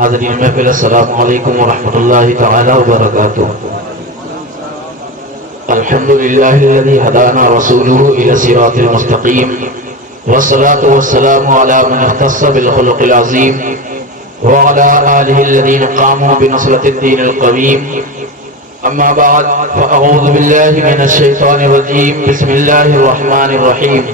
حاضرین محفل السلام علیکم ورحمۃ اللہ تعالی وبرکاتہ۔ الحمدللہ الذی ہدانا رسولہ الی الصراط المستقیم والصلاة والسلام علی من اختص بالخلق العظیم وعلی آلہ الذین قاموا بنصرة الدین القویم، اما بعد فاعوذ باللہ من الشیطان الرجیم، بسم اللہ الرحمن الرحیم۔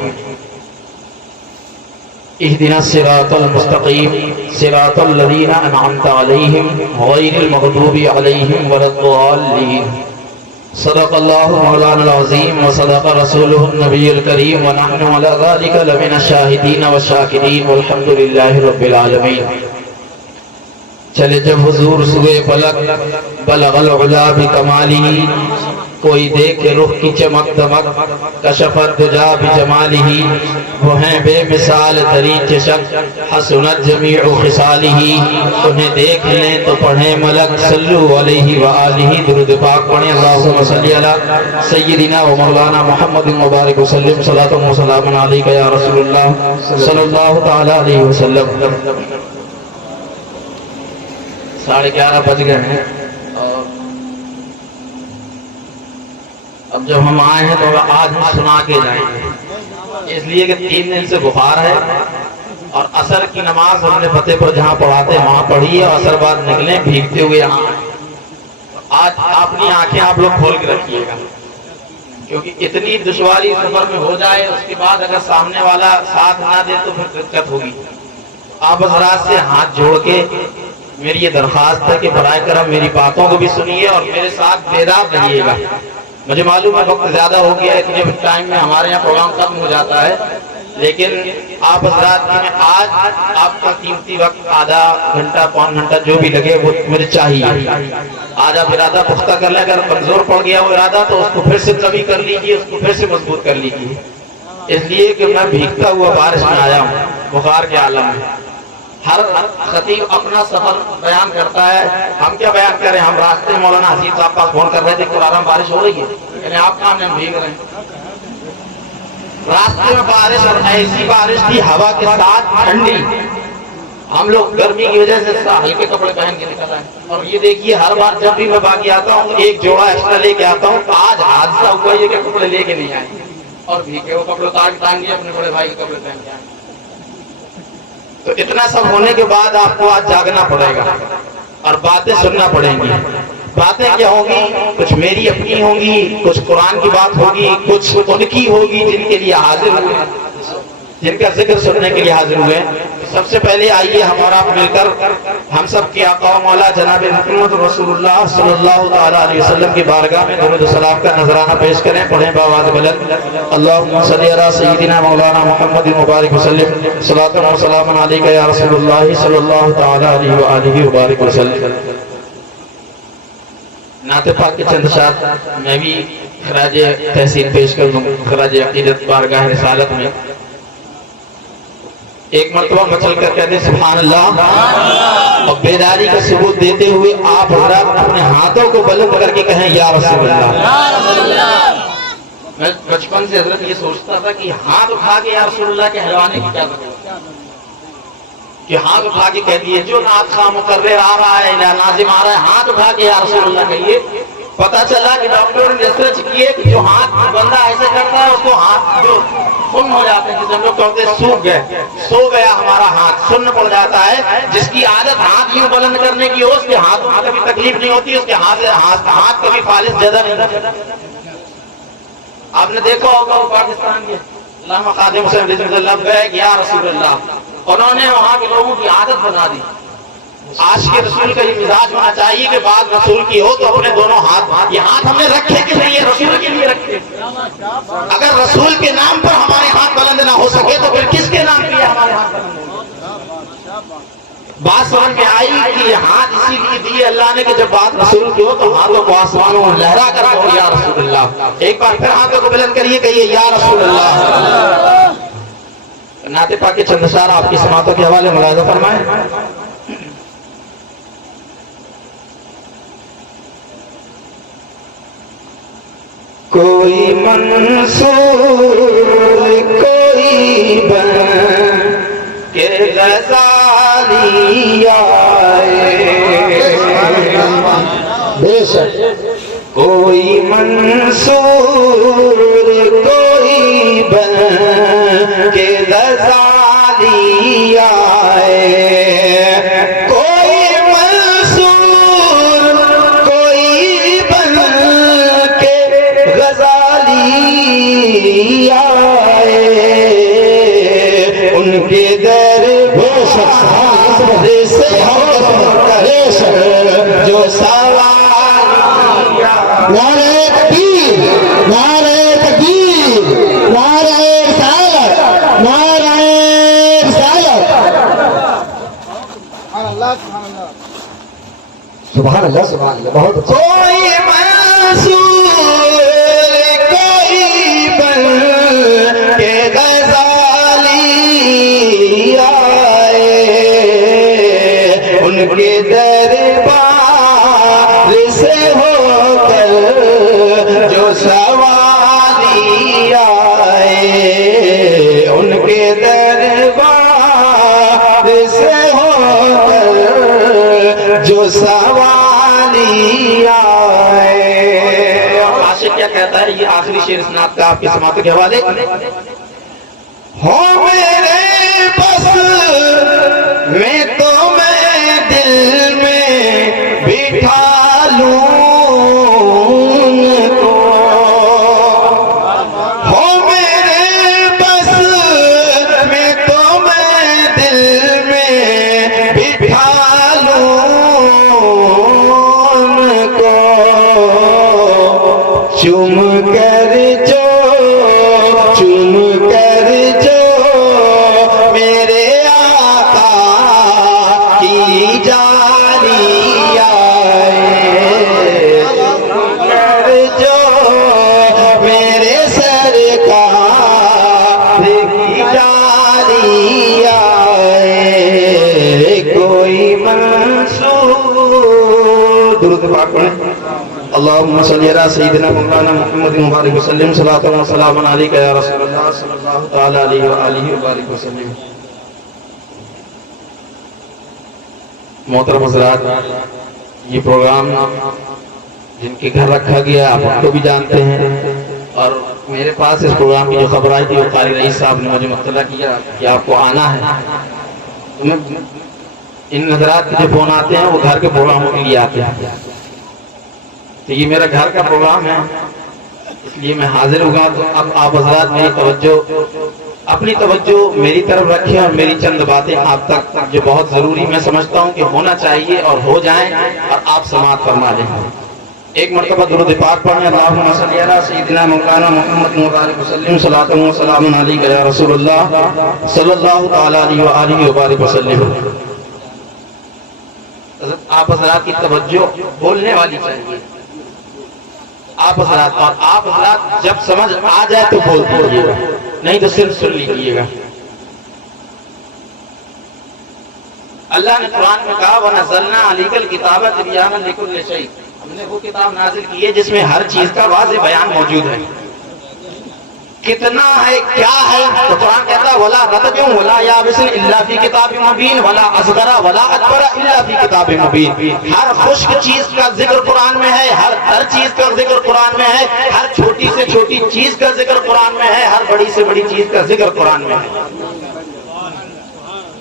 اهدنا الصراط المستقيم صراط الذين أنعمت عليهم غير المغضوب عليهم ولا الضالين۔ صدق الله مولانا العظيم وصدق رسوله النبي الكريم ونحن على ذلك لمن الشاهدين والشاكرين والحمد لله رب العالمين۔ چلے جب حضور سوئے پلک بلغ العلا بکمالہ، کوئی دیکھے رخ کی چمک دمک کشف الدجا بجمالہ، وہ ہیں بے مثال ترین چشک حسنت جمیع خصالہ، انہیں دیکھ لیں تو پڑھیں ملک صلو علیہ وآلہ، درود پاک پڑھیں اللہم صلی علی سیدنا و مولانا محمد مبارک وسلم، صلاۃ و سلام علیک یا رسول اللہ صلی اللہ تعالی علیہ وسلم۔ 11:30 بج گئے ہیں اور اب جب ہم آئے ہیں تو آج ہم سنا کے جائیں گے، اس لیے کہ 3 دن سے بخار ہے اور عصر کی نماز ہم نے فتح پر جہاں پڑھاتے وہاں پڑھی ہے، اور عصر بعد نکلیں بھیگتے ہوئے یہاں آج اپنی آنکھیں آپ لوگ کھول کے رکھیے گا، کیونکہ اتنی دشواری سفر میں ہو جائے اس کے بعد اگر سامنے والا ساتھ نہ دے تو پھر دقت ہوگی۔ آپ حضرات سے ہاتھ جوڑ کے میری یہ درخواست ہے کہ برائے کرم میری باتوں کو بھی سنیے اور میرے ساتھ بیدار رہیے گا۔ مجھے معلوم ہے وقت زیادہ ہو گیا ہے، اتنے ٹائم میں ہمارے یہاں پروگرام ختم ہو جاتا ہے، لیکن آپ حضرات کی میں آج آپ کا قیمتی وقت آدھا گھنٹہ پون گھنٹہ جو بھی لگے وہ مجھے چاہیے۔ آج آپ ارادہ پختہ کر لیں، اگر کمزور پڑ گیا وہ ارادہ تو اس کو پھر سے قوی کر لیجیے، اس کو پھر سے مضبوط کر لیجیے، اس لیے کہ میں بھیگتا ہوا بارش میں آیا ہوں بخار کے عالم میں۔ ہر خطیب اپنا سفر بیان کرتا ہے، ہم کیا بیان کریں؟ ہم راستے میں مولانا حسین صاحب پاس فون کر رہے تھے کہ قرآن بارش ہو رہی ہے، یعنی آپ کام میں بھیگ رہے ہیں۔ راستے میں بارش اور ایسی بارش تھی ہوا کے ساتھ ٹھنڈی، ہم لوگ گرمی کی وجہ سے ہلکے کپڑے پہن کے نکل رہے ہیں، اور یہ دیکھیے ہر بار جب بھی میں باقی آتا ہوں ایک جوڑا ایکسٹرا لے کے آتا ہوں۔ آج حادثہ ہوا یہ کہ کپڑے لے کے نہیں آئے اور بھیگے، وہ کپڑے اتار کے ٹانگ لیے، اپنے بڑے بھائی کے کپڑے پہن کے آئے۔ تو اتنا سب ہونے کے بعد آپ کو آج جاگنا پڑے گا اور باتیں سننا پڑیں گی۔ باتیں کیا ہوں گی؟ کچھ میری اپنی ہوں گی، کچھ قرآن کی بات ہوگی، کچھ ان کی ہوگی جن کے لیے حاضر ہوئے، جن کا ذکر سننے کے لیے حاضر ہوئے۔ سب سے پہلے آئیے ہم اور آپ مل کر ہم سب کے آقا و مولا جناب محمد رسول اللہ صلی اللہ تعالی علیہ وسلم کی بارگاہ میں درود و سلام کا نذرانہ پیش کریں۔ پڑھیں بآواز بلند اللہم صلی علی سیدنا مولانا محمد مبارک وسلم، صلاۃ و سلام علیک یا رسول اللہ صلی اللہ تعالی علیہ وآلہ وبارک وسلم۔ نعت پاک کے چند اشعار میں بھی خراج تحسین پیش کر دوں، خراج عقیدت بارگاہ رسالت میں۔ ایک مرتبہ مچل کر کہتے ہیں سبحان اللہ، اور بیداری کا ثبوت دیتے ہوئے آپ حضرات اپنے ہاتھوں کو بلند کر کے کہیں یا رسول اللہ۔ میں بچپن سے حضرت یہ سوچتا تھا کہ ہاتھ اٹھا کے یا رسول اللہ کہلوانے کی کیا ضرورت ہے، کہ ہاتھ اٹھا کے کہہ دیے جو نعت خواہ مقرر آ رہا ہے یا ناظم آ رہا ہے، ہاتھ اٹھا کے یا رسول اللہ کہیے۔ پتا چلا کہ ڈاکٹر نے ریسرچ کیے کہ جو ہاتھ بندہ ایسے کرتا ہے اس کو ہاتھ جو سن ہو جاتے ہیں، جسے ہم لوگ کہتے ہیں سوکھ گئے، سو گیا ہمارا ہاتھ، سن پڑ جاتا ہے۔ جس کی عادت ہاتھ یوں بلند کرنے کی ہو اس کے ہاتھ میں کبھی تکلیف نہیں ہوتی، اس کے ہاتھ کبھی خالص جدہ نہیں ہوتا۔ آپ نے دیکھا ہوگا وہ پاکستان کے علامہ خادم حسین رضی اللہ گئے کہ یا رسول اللہ، انہوں نے وہاں کے لوگوں کی عادت بنا دی۔ عاشق رسول کا یہ مزاج ہونا چاہیے کہ بات رسول کی ہو تو اپنے دونوں ہاتھ، یہ ہاتھ ہم نے رکھے کہ نہیں، یہ رسول کے لیے رکھے۔ اگر رسول کے نام پر ہمارے ہاتھ بلند نہ ہو سکے تو پھر کس کے نام پہ ہمارے ہاتھ بلند ہو؟ بات سمجھ میں آئی کہ ہاتھ اسی لیے دیے اللہ نے کہ جب بات رسول کی ہو تو ہاتھوں کو آسمانوں میں لہرا کر کہو یا رسول اللہ۔ ایک بار پھر ہاتھوں کو بلند کریے، کہیے یا رسول اللہ۔ نعت پاک کے چند اشعار آپ کی سماعتوں کے حوالے ملاحظہ فرمائیں۔ کوئی منصور کوئی بن کے غزالی آئے، کوئی منصور کوئی بن کے غزالی آئے، کوئی منصور کوئی بن کے غزالی آئے، ان کے دربار سے جو سوال نعرہ تکبیر، نعرہ تکبیر، نعرہ رسالت، نعرہ رسالت۔ سبحان اللہ سبحان اللہ، بہت اچھا۔ کوئی منصور کوئی بن کے غزالی آئے، ان کے دربار سے ہو کر جو سوالی آئے، ان کے دربار سے ہو کر جو سوالی آئے۔ عاشق کیا کہتا ہے؟ یہ آخری شعر اس نعت کا آپ کی سماعت کے حوالے۔ ہو میرے بس میں تو میں دل میں بٹھا لوں ان کو، ہو میرے بس میں تو میں دل میں بٹھا لوں ان کو، چم کر جو میرے آقا کی جاری آئے، جو میرے سرکار کی جاری آئے، کوئی منصور۔ درود پاک پڑھیں۔ اللہم صلی علی سیدنا مولانا محمد مبارک وسلم، صلاۃ و سلام علیک یا رسول اللہ صلی اللہ تعالی علیہ وآلہ وبارک وسلم۔ محترم حضرات، یہ پروگرام جن کے گھر رکھا گیا آپ ان کو بھی جانتے ہیں، اور میرے پاس اس پروگرام کی جو خبر آئی تھی وہ قاری رئیس صاحب نے مجھے مطلع کیا کہ آپ کو آنا ہے۔ ان حضرات کے جو فون آتے ہیں وہ گھر کے پروگراموں کے لیے آتے ہیں، تو یہ میرا گھر کا پروگرام ہے، اس لیے میں حاضر ہوں گا۔ تو اب آپ حضرات اپنی توجہ میری طرف رکھیں، اور میری چند باتیں آپ تک جو بہت ضروری میں سمجھتا ہوں کہ ہونا چاہیے اور ہو جائیں، اور آپ سماعت فرما لیں۔ ایک مرتبہ درود پاک پڑھیں۔ اللہم صلی علی سیدنا مولانا محمد مبارک وسلم، صلاۃ و سلام علیک یا رسول اللہ صلی اللہ تعالی علیہ وآلہ وبارک وسلم۔ آپ حضرات کی توجہ بولنے والی چاہیے، آپ حضرات، اور آپ حضرات جب سمجھ آ جائے تو بول دیجیے گا، نہیں تو صرف سن لیجیے گا۔ اللہ نے قرآن میں کہا وَنَزَّلْنَا عَلَيْكَ الْكِتَابَ تِبْيَانًا لِكُلِّ شَيْءٍ، ہم نے وہ کتاب نازل کی ہے جس میں ہر چیز کا واضح بیان موجود ہے۔ کتنا ہے، کیا ہے؟ تو قرآن کہتا ہے وَلَا رَطْبٍ وَلَا يَابِسٍ إِلَّا فِي كِتَابٍ مُبِينٍ وَلَا أَصْغَرَ وَلَا أَكْبَرَ إِلَّا فِي كِتَابٍ مُبِينٍ۔ ہر خشک چیز کا ذکر قرآن میں ہے، ہر تر چیز کا ذکر قرآن میں ہے، ہر چھوٹی سے چھوٹی چیز کا ذکر قرآن میں ہے، ہر بڑی سے بڑی چیز کا ذکر قرآن میں ہے۔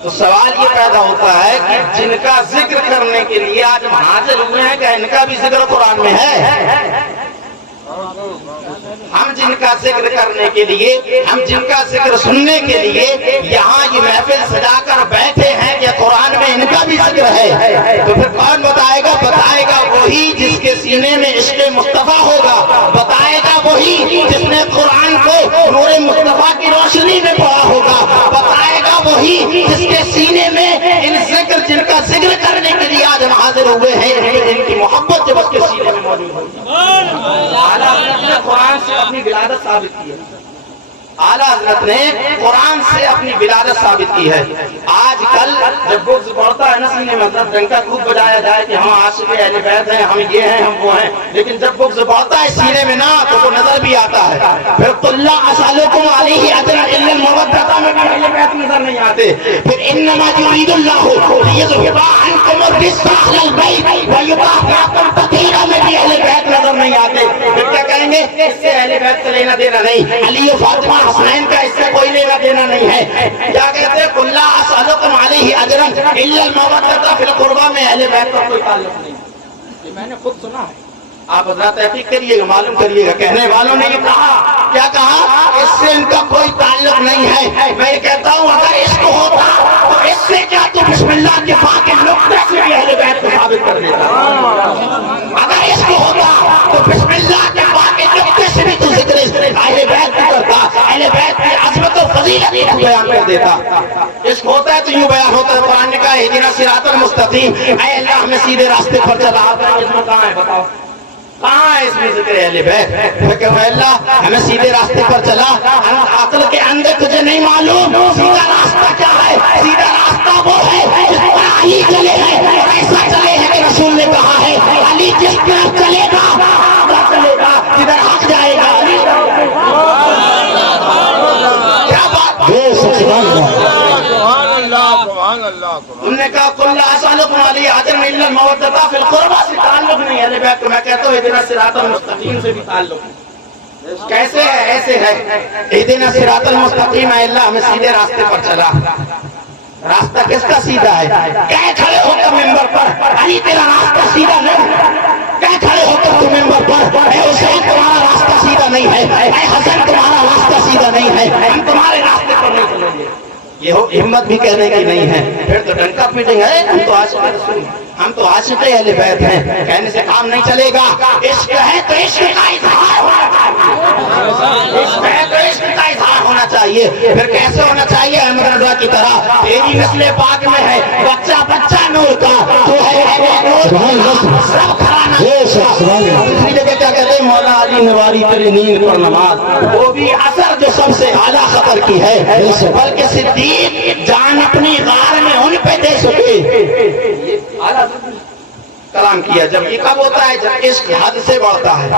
تو سوال یہ پیدا ہوتا ہے کہ جن کا ذکر کرنے کے لیے آج ہم حاضر ہوئے ہیں کہ ان کا بھی ذکر قرآن میں ہے؟ ہم جن کا ذکر کرنے کے لیے، ہم جن کا ذکر سننے کے لیے یہاں یہ محفل سجا کر بیٹھے ہیں کہ قرآن میں ان کا بھی ذکر ہے، تو پھر کون بتائے گا؟ بتائے گا وہی جس کے سینے میں عشق مصطفیٰ ہوگا، بتائے گا وہی جس نے قرآن کو نور مصطفیٰ کی روشنی میں پڑھا ہوگا، بتائے گا وہی جس کے سینے میں جن کا ذکر کرنے کے لیے آج ہم حاضر ہوئے ہیں، ان کی محبت جب اس کے سینے میں موجود ہوگی۔ اعلیٰ حضرت نے قرآن سے اپنی ولادت ثابت کی ہے، اعلیٰ حضرت نے قرآن سے اپنی ولادت ثابت کی ہے۔ آج کل جب بغض بڑھتا ہے نا سینے میں، مطلب ڈنکا خوب بجایا جائے کہ ہم عاشق اہل بیت ہیں، ہم یہ ہیں، ہم وہ ہیں، لیکن جب بغض بڑھتا ہے سینے میں نا تو وہ نظر بھی آتا ہے۔ پھر قُلْ لَا أَسْأَلُكُمْ عَلَيْهِ أَجْرًا إِلَّا الْمَوَدَّةَ میں اہل بیت نظر نہیں آتے۔ پھر إِنَّمَا يُرِيدُ اللَّهُ لِيُذْهِبَ عَنكُمُ الرِّجْسَ أَهْلَ الْبَيْتِ وَيُطَهِّرَكُمْ تَطْهِيرًا۔ عقیدہ میں بھی اہل بیت نظر نہیں آتے، پھر کیا کہیں گے اس سے اہل بیت کا لینا دینا نہیں، علی و فاطمہ حسنین کا اس سے کوئی لینا دینا نہیں ہے۔ کیا کہتے ہیں قل لا اسألکم علیہ اجرا الا المودۃ فی القربى میں اہل بیت کا کوئی تعلق نہیں، یہ میں نے خود سنا ہے، آپ حضرات تحقیق کریے گا، معلوم کریے گا، کہنے والوں نے یہ کہا، کیا کہا، اس سے ان کا کوئی تعلق نہیں ہے۔ میں یہ کہتا ہوں اگر عشق ہوتا تو اس سے کیا تو بسم اللہ کے پاک نقطے سے بھی اہل بیت کو ثابت کر دیتا، اگر عشق ہوتا تو بسم اللہ کے پاک نقطے سے بھی تو ذکر اہل بیت کو کرتا، اہل بیت کی عظمت و فضیلت کو بیان کر دیتا۔ عشق ہوتا ہے تو یوں بیان ہوتا ہے، قرآن نے کہا اہدنا الصراط المستقیم، اے اللہ ہمیں سیدھے راستے پر چلا، اس میں کہاں ہے بتاؤ، کہاں ہے اس میں ذکر اہل بیت؟ کہ اللہ ہمیں سیدھے راستے پر چلا، عقل کے اندر تجھے نہیں معلوم سیدھا راستہ کیا ہے؟ سیدھا راستہ وہ ہے جس پر علی چلے ہیں، اور ایسا چلے ہیں کہ رسول نے کہا ہے علی جس طرف چلے گا حق چلے گا، جدھر حق جائے گا علی۔ کیا بات ہے؟ تم نے کہا قل لا اسألکم علیہ اجرا الا المودۃ فی القربى سے تعلق نہیں ہے اہل بیت کو، میں کہتا ہوں اہدنا الصراط المستقیم سے بھی تعلق ہے۔ کیسے ہے؟ ایسے ہے، اہدنا الصراط المستقیم، اے اللہ ہمیں سیدھے راستے پر چلا۔ راستہ کس کا سیدھا ہے؟ کہے کھڑے ہو کر ممبر پر علی تیرا راستہ سیدھا نہیں، کہے کھڑے ہو کر تو ممبر پر اے حسین تمہارا راستہ سیدھا نہیں ہے، اے حسن تمہارا راستہ سیدھا نہیں ہے، ہم تمہارے راستے پر نہیں چلیں گے، یہ ہمت بھی کہنے کی نہیں ہے، پھر تو ڈنکا پیٹیں گے، ہم تو عاشق رسول، ہم تو عاشق اہل بیت ہیں، کہنے سے کام نہیں چلے گا۔ عشق ہے تو عشق کا اظہار ہونا چاہیے، عشق ہے تو عشق کا اظہار ہونا چاہیے، پھر کیسے ہونا چاہیے؟ احمد رضا کی طرح، تیری نسل پاک میں ہے بچہ بچہ نور کا، تو ہے سب کھرانا۔ دوسری جگہ کیا کہتے ہیں؟ مولا علی نواری تیری نیند پر نماز، وہ بھی اثر جو سب سے اعلیٰ خطر کی ہے، بلکہ صدیق جان اپنی غار میں ان پہ دے سکے، کلام کیا۔ جب یہ کب ہوتا ہے؟ جب عشق حد سے بڑھتا ہے،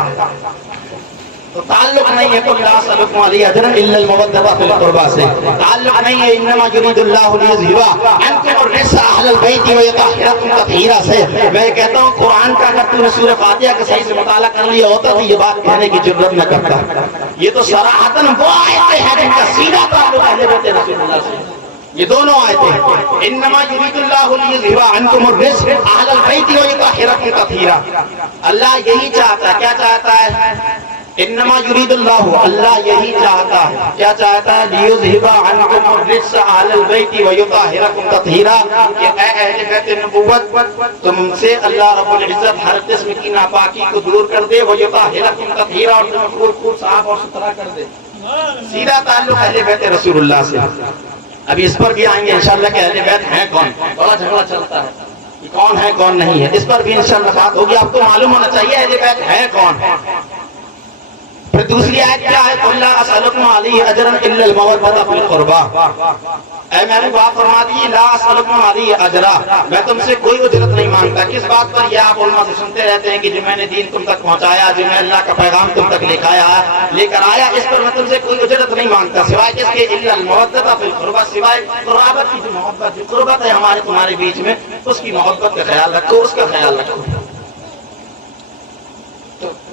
تو تعلق نہیں ہے قل لا اسألکم علیہ اجرا الا المودۃ فی القربى سے، تعلق نہیں ہے انما یرید اللہ لیذھب عنکم الرجس اہل البیت ویطہرکم تطہیرا سے۔ میں کہتا ہوں قرآن کا اگر تم نے سورہ فاتحہ کا صحیح سے مطالعہ کر لیا ہوتا تو یہ بات کہنے کی ضرورت نہ کرتا، یہ تو صراحتاً وہ آیتیں ہیں جن کا سیدھا تعلق اہل بیت رسول اللہ سے، یہ دونوں آیتیں، انما یرید اللہ لیذھب عنکم الرجس اہل البیت ویطہرکم تطہیرا، اللہ یہی چاہتا ہے، کیا چاہتا ہے؟ انما یرید اللہ، اللہ یہی چاہتا ہے، کیا چاہتا ہے؟ لیذھب عنکم الرجس اہل البیت ویطہرکم تطہیرا، کہ اے اہل بیت نبوت تم سے اللہ رب العزت ہر قسم کی ناپاکی کو دور کر دے، ویطہرکم تطہیرا، اور تمہیں پور صاف اور ستھرا کر دے۔ سیدھا تعلق اہل بیت رسول اللہ سے۔ ابھی اس پر بھی آئیں گے انشاءاللہ کہ اہل بیت ہیں کون، بڑا جھگڑا چلتا ہے کہ کون ہے کون نہیں ہے، اس پر بھی انشاءاللہ بات ہوگی، آپ کو معلوم ہونا چاہیے اہل بیت ہے کون۔ پھر دوسری آیت کیا ہے؟ قل لا اسألکم علیہ اجرا الا المودۃ فی القربى، اے محبوب آپ فرما دیجیے لا اسألکم علیہ اجرا، میں تم سے کوئی اجرت نہیں مانگتا۔ کس بات پر؟ یہ آپ علماء سے سنتے رہتے ہیں کہ جو میں نے دین تم تک پہنچایا، جو میں اللہ کا پیغام تم تک لے کر آیا، اس پر میں تم سے کوئی اجرت نہیں مانگتا، سوائے کس کے؟ الا المودۃ فی القربى، سوائے قرابت کی، جو محبت، جو قربت ہے ہمارے تمہارے بیچ میں، اس کی محبت کا خیال رکھو، اس کا خیال رکھو۔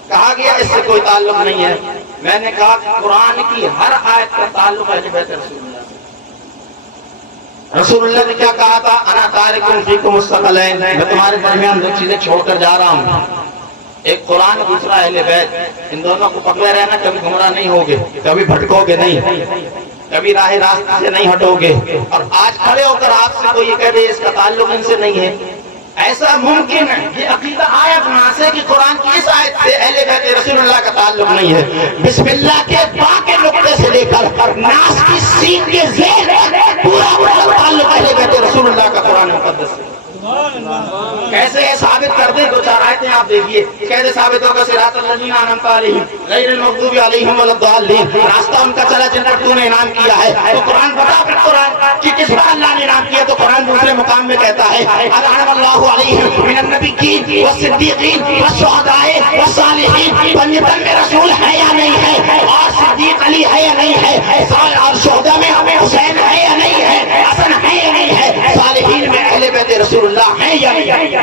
کہا گیا اس سے کوئی تعلق نہیں ہے، میں نے کہا کہ قرآن کی ہر آیت کا تعلق اہل بیت رسول اللہ سے۔ رسول اللہ نے کیا کہا تھا؟ انا تارک فیکم الثقلین، میں تمہارے درمیان دو چیزیں چھوڑ کر جا رہا ہوں، ایک قرآن، دوسرا اہل بیت، ان دونوں کو پکڑے رہنا، کبھی گمراہ نہیں ہوگے، کبھی بھٹکو گے نہیں، کبھی راہ راست سے نہیں ہٹو گے۔ اور آج کھڑے ہو کر آپ سے کوئی یہ کہہ دے اس کا تعلق ان سے نہیں ہے، ایسا ممکن ہے؟ یہ عقیدہ آیا کہاں سے کہ قرآن کی اس آیت سے اہل بیت رسول اللہ کا تعلق نہیں ہے؟ بسم اللہ کے با کے نقطے سے لے کر ناس کی سین کے زیر پورا تعلق اہل بیت رسول اللہ کا قرآن مقدس سے۔ کیسے یہ ثابت کر دیں؟ دو چار آیتیں آپ دیکھیے، کیسے ثابت ہوگا؟ صراط الذین انعمت علیہم غیر المغضوب علیہم ولا الضالین، راستہ ان کا چلا جن پر تو نے انعام کیا ہے۔ تو قرآن بتا پھر قرآن کہ کس پر اللہ نے انعام کیا، تو قرآن دوسرے مقام میں کہتا ہے انعم اللہ علیہم من النبیین والصدیقین والشہداء والصالحین، بنیتن میں رسول ہے یا نہیں ہے، اور صدیق علی ہے یا نہیں ہے، اور شہداء میں حسین ہے یا نہیں ہے، حسن ہے یا نہیں ہے، صالحین میں اہل بیت رسول اللہ ہے یا نہیں ہے۔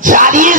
40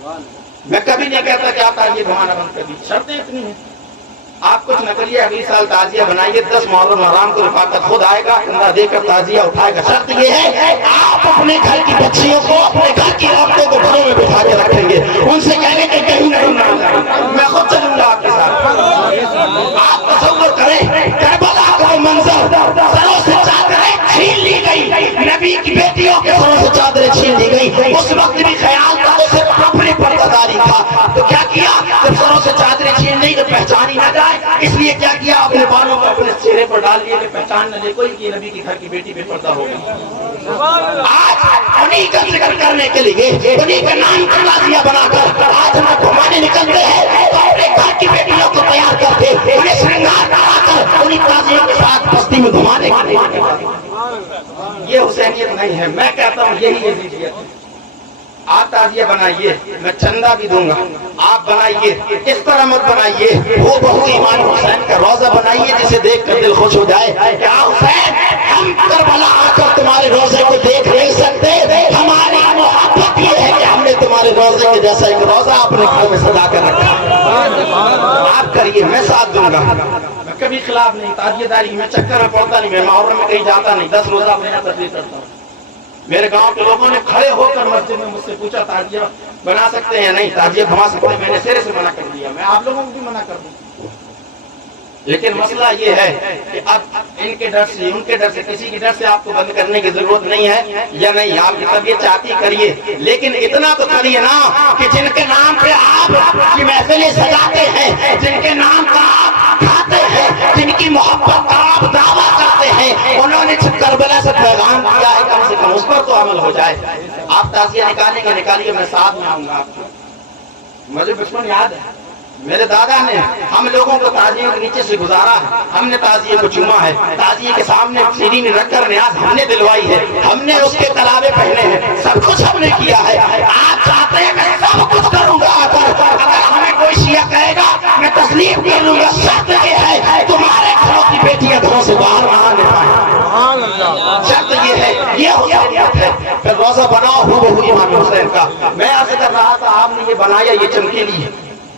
میں کبھی نہیں کہتا کہ آپ تعزیہ بنانا بند کر دیجیے، شرطیں اتنی ہیں، آپ کچھ نہ کریے، اگلی سال تعزیہ بنائیے، 10 محرم حرام کو رفاقت خود آئے گا، کندھا دے کر تعزیہ اٹھائے گا۔ شرط یہ ہے آپ اپنے گھر کی بچیوں کو، اپنے گھر کی عورتوں کو گھروں میں بٹھا کے رکھیں گے، ان سے کہیں گے کہ کہیں نہ جائیں، میں خود چلوں گا آپ کے ساتھ۔ آپ تصور کریں کربلا کا منظر، سروں سے چادریں چھین لی گئی، نبی کی بیٹیوں کے سروں سے چادریں چھین لی گئی، اس وقت بھی خیال تھا تو صرف اپنی پردہ تھا، تو کیا کیا جب سروں سے چادریں چھین لی تو پہچانی نہ جائے، اس لیے کیا کیا اپنے بالوں کو اپنے چہرے پر ڈال لیے کہ پہچان نہ لے کوئی کہ نبی کے گھر کی بیٹی بے پردہ ہوگی۔ آج انہی کا ذکر کرنے کے لیے، انہی کا نام کا تعزیہ بنا کر آج ہم گھمانے نکلتے ہیں، تو اپنے گھر کی بیٹیوں کو تیار کر کے انہیں سرنگار کرا کر انہی تعزیوں کے ساتھ بستی میں گھمانے کے لیے، یہ حسینیت نہیں ہے۔ میں کہتا ہوں یہی یزیدیت ہے۔ آپ تعزیہ بنائیے، میں چندہ بھی دوں گا، آپ بنائیے، اس طرح مت بنائیے وہ بہو امام حسین کا روزہ بنائیے جسے دیکھ کر دل خوش ہو جائے کہ حسین ہم کربلا آ کر تمہارے روزے کو دیکھ نہیں سکتے، ہماری محبت یہ ہے کہ ہم نے تمہارے روزے کے جیسا ایک روزہ اپنے گھر میں سجا کر رکھا۔ آپ کریے، میں ساتھ دوں گا، میں کبھی خلاف نہیں، تعزیہ داری میں چکر میں پڑتا نہیں، میں محرم میں کہیں جاتا نہیں، 10 روزہ لینا تجویز کرتا ہوں۔ میرے گاؤں کے لوگوں نے کھڑے ہو کر مسجد میں مجھ سے پوچھا تعزیہ بنا سکتے ہیں یا نہیں، تعزیہ گھما سکتے ہیں، میں نے سرے سے منع کر دیا، میں آپ لوگوں کو بھی منع کر دوں۔ لیکن مسئلہ یہ ہے کہ اب ان کے ڈر سے، ان کے ڈر سے، کسی کے ڈر سے آپ کو بند کرنے کی ضرورت نہیں ہے، یا نہیں، آپ کی طبیعت چاہتی کریے، لیکن اتنا تو کریے نا کہ جن کے نام پہ آپ کی محفلیں سجاتے ہیں، جن کے نام کا آپ کھاتے ہیں، جن کی محبت کا آپ دعویٰ کرتے ہیں، انہوں نے کربلا سے پیغام دیا ہے، کم سے کم اس پر تو عمل ہو جائے۔ آپ تعزیہ نکالیں گے نکالیے، میں ساتھ میں آؤں گا آپ کو۔ مجھے بچپن یاد ہے، میرے دادا نے ہم لوگوں کو تعزیوں کے نیچے سے گزارا ہے، ہم نے تعزیے کو چوما ہے، تعزیے کے سامنے سیڑھی میں رکھ کر نیاز ہم نے دلوائی ہے، ہم نے اس کے کلابے پہنے ہیں، سب کچھ ہم نے کیا ہے۔ آپ چاہتے ہیں میں سب کچھ کروں گا، اگر ہمیں کوئی شیعہ کہے گا میں تسلیم کر لوں گا، شرط یہ ہے تمہارے گھروں کی بیٹیاں گھروں سے باہر نہ نکلیں، شرط یہ ہے، یہ حسینیت ہے۔ پھر روزہ بناؤ ہو بہو امام حسین کا۔ میں عرض کر رہا تھا آپ نے یہ بنایا، یہ چمکیلی ہے،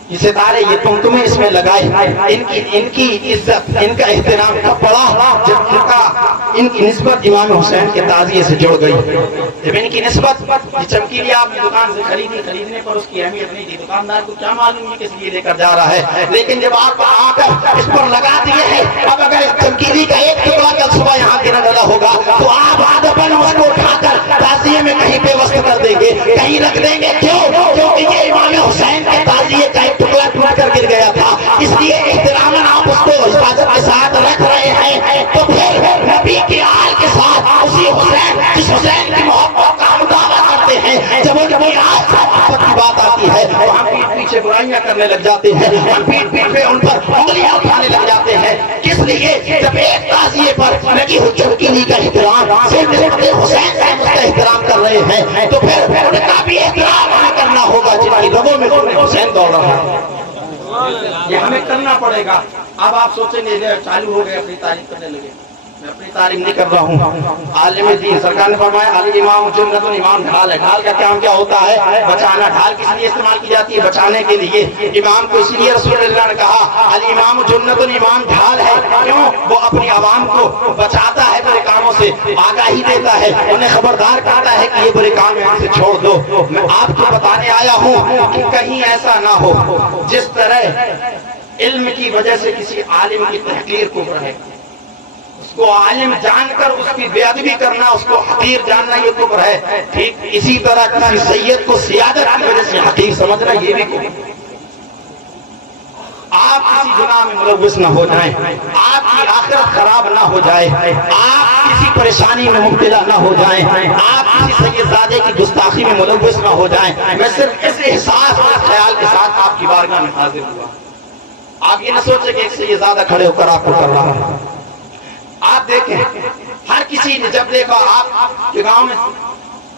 یہ ستارے، یہ تمہیں اس میں لگائے، ان کی عزت، ان کا احترام کب پڑا جب ان کی نسبت امام حسین کے تعزیے سے جڑ گئی، جب ان کی نسبت، یہ چمکیلی آپ نے دکان سے خریدی، خریدنے پر اس کی اہمیت نہیں تھی، دکاندار کو کیا معلوم ہے کس لیے لے کر جا رہا ہے، لیکن جب آپ آ کر اس پر لگا دیے ہیں، اب اگر چمکیلی کا ایک ٹکڑا کل صبح یہاں گرا ڈلا ہوگا تو آپ آدھپن اس کو اٹھا کر تعزیے میں کہیں پہ وصل کر دیں گے، کہیں رکھ دیں گے، کیوں؟ کیونکہ یہ امام حسین کے تعزیے کا ٹکڑا ٹوٹ کر گر گیا تھا، اس لیے احترام آپ اس کو حفاظت کے ساتھ رکھ رہے ہیں۔ تو پھر نبی کی آل کے ساتھ اسی حسین، جس حسین کی محبت کا ہم دعویٰ کرتے ہیں، جب ان کی آل محبت کی بات آتی ہے تو ہم پیٹ پیچھے برائیاں کرنے لگ جاتے ہیں، ہم پیٹ پیٹ پہ ان پر انگلیاں اٹھانے لگ جاتے ہیں۔ کس لیے؟ جب ایک تعزیے پر نبی چمکیلی کا احترام صرف حسین صاحب اس کا احترام کر رہے ہیں، تو پھر ان کا بھی احترام ہمیں کرنا ہوگا جن کی رگوں میں حسین دوڑ رہا ہے، یہ ہمیں کرنا پڑے گا۔ اب آپ سوچیں گے چالو ہو گئے اپنی تعریف کرنے لگے، میں اپنی تعریف نہیں کر رہا ہوں۔ عالم دین سرکار نے فرمایا علی امام جنت الامام ڈھال ہے، ڈھال کا کام کیا ہوتا ہے؟ بچانا۔ ڈھال کس لیے استعمال کی جاتی ہے؟ بچانے کے لیے۔ امام کو اسی لیے رسول اللہ نے کہا علی امام جنت الامام ڈھال ہے، کیوں؟ وہ اپنی عوام کو بچاتا ہے، برے کاموں سے آگاہی دیتا ہے، انہیں خبردار کرتا ہے کہ یہ برے کام یہاں سے چھوڑ دو۔ میں آپ کو بتانے آیا ہوں کہ کہیں ایسا نہ ہو جس طرح علم کی وجہ سے کسی عالم کی تحقیر کو رہے، اس کو عالم جان کر اس کی بے ادبی کرنا، اس کو حقیر جاننا، یہ کفر ہے۔ ٹھیک اسی طرح کسی سید کو سیادت کی وجہ سے حقیر سمجھنا، یہ بھی کفر۔ آپ کسی گناہ میں ملوث نہ ہو جائیں، آپ کی آخرت خراب نہ ہو جائے، آپ کسی پریشانی میں مبتلا نہ ہو جائیں، آپ کسی سیدزادے کی گستاخی میں ملوث نہ ہو جائیں۔ میں صرف اس احساس اور خیال کے ساتھ آپ کی بارگاہ میں حاضر ہوا۔ آپ یہ نہ سوچیں کہ ایک سیدزادہ کھڑے ہو کر آپ کو کر رہا ہے۔ آپ دیکھیں ہر کسی نے جب دیکھا آپ کے گاؤں میں،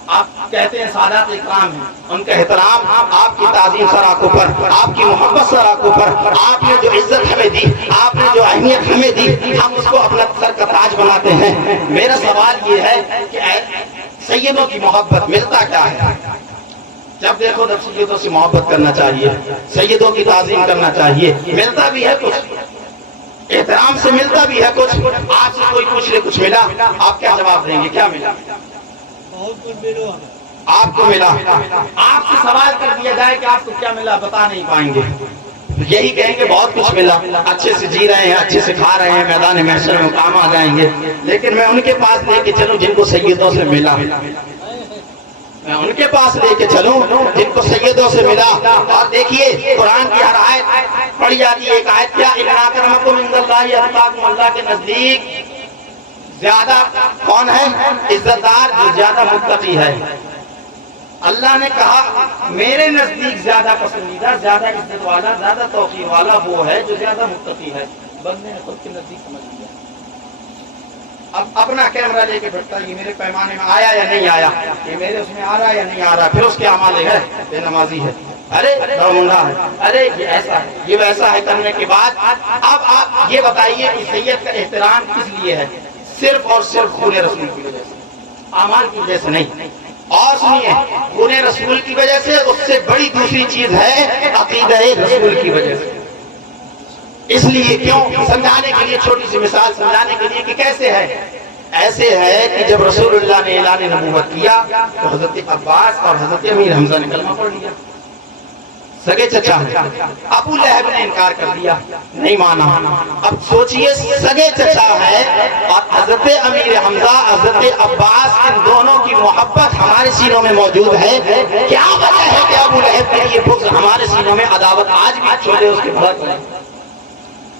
آپ کہتے ہیں سادات اکرام ہیں، ان کا احترام، آپ کی تعظیم سر آنکھوں پر، آپ کی محبت سر آنکھوں پر، آپ نے جو عزت ہمیں دی، آپ نے جو اہمیت ہمیں دی، ہم اس کو اپنا سر کا تاج بناتے ہیں۔ میرا سوال یہ ہے کہ سیدوں کی محبت ملتا کیا ہے؟ جب دیکھو تب سیدوں سے محبت کرنا چاہیے، سیدوں کی تعظیم کرنا چاہیے. ملتا بھی ہے کچھ، احترام سے ملتا بھی ہے کچھ. آپ سے کوئی پوچھ لے کچھ ملا، آپ کیا جواب دیں گے؟ کیا ملا؟ آپ کو ملا. آپ سے سوال کر دیا جائے کہ آپ کو کیا ملا، بتا نہیں پائیں گے. یہی کہیں گے بہت کچھ ملا، اچھے سے جی رہے ہیں، اچھے سے کھا رہے ہیں، میدان محشر میں کام آ جائیں گے. لیکن میں ان کے پاس لے کے چلوں جن کو سیدوں سے ملا، میں ان کے پاس لے کے چلوں جن کو سیدوں سے ملا. اور دیکھیے قرآن کی ہر آیت پڑھی جاتی ہے. ایک آیت کیا، ان اکرمکم عند اللہ اتقاکم، اللہ کے نزدیک زیادہ کون ہے عزت دار؟ جو زیادہ متقی ہے. اللہ نے کہا میرے نزدیک زیادہ پسندیدہ، زیادہ عزت والا، زیادہ توقیر والا وہ ہے جو زیادہ متقی ہے. بندے نے خود کے نزدیک سمجھ لیا. اب اپنا کیمرہ لے کے بیٹھتا، یہ میرے پیمانے میں آیا یا نہیں آیا، یہ میرے اس میں آ رہا ہے یا نہیں آ رہا. پھر اس کے اعمال ہے بے نمازی ہے، ارے درمندہ ہے، ارے یہ ایسا ہے، یہ ویسا ہے. کرنے کے بعد اب آپ یہ بتائیے کہ سید کا احترام کس لیے ہے؟ صرف اور صرف خون رسول کی وجہ سے، اعمال کی وجہ سے نہیں. اور سنیے، خون رسول کی وجہ سے اس سے بڑی دوسری چیز ہے عقیدہ رسول کی وجہ سے. اس لیے کیوں؟ سمجھانے کے لیے چھوٹی سی مثال سمجھانے کے لیے کہ کیسے ہے. ایسے ہے کہ جب رسول اللہ نے اعلان نبوت کیا تو حضرت عباس اور حضرت امیر حمزہ نے کلمہ پڑھ لیا. سگے چچا ہیں. ابو لہب نے انکار کر دیا، نہیں مانا. اب سوچئے سگے چچا ہے اور حضرت امیر حمزہ، حضرت عباس، ان دونوں کی محبت ہمارے سینوں میں موجود ہے. کیا وجہ ہے کہ ابو لہب کے لیے بغض، ہمارے سینوں میں عداوت آج بھی چھوڑے اس کے بھڑک ہے؟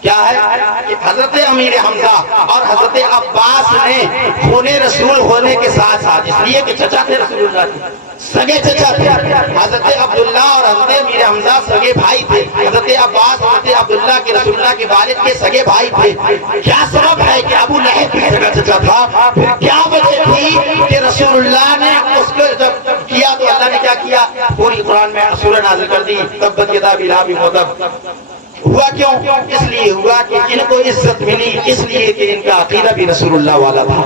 کیا ہے کہ حضرت امیر حمزہ اور حضرت عباس نے خون رسول ہونے کے ساتھ ساتھ، اس لیے کہ چچا تھے رسول اللہ کے، سگے چچا تھے. حضرت عبداللہ اور حضرت امیر حمزہ سگے بھائی تھے. حضرت عباس حضرت عبداللہ کے رسول اللہ کے والد کے سگے بھائی تھے. کیا سبب ہے کہ ابو لہب بھی سگا چچا تھا؟ پھر کیا وجہ تھی کہ رسول اللہ نے اس کو جب کیا تو اللہ نے کیا کیا؟ پوری قرآن میں سورہ نازل کر دی، تبت یدا ابی لہب وتب. ہوا کیوں؟ اس لیے ہوا کہ ان کو عزت ملی اس لیے کہ ان کا عقیدہ بھی رسول اللہ والا تھا.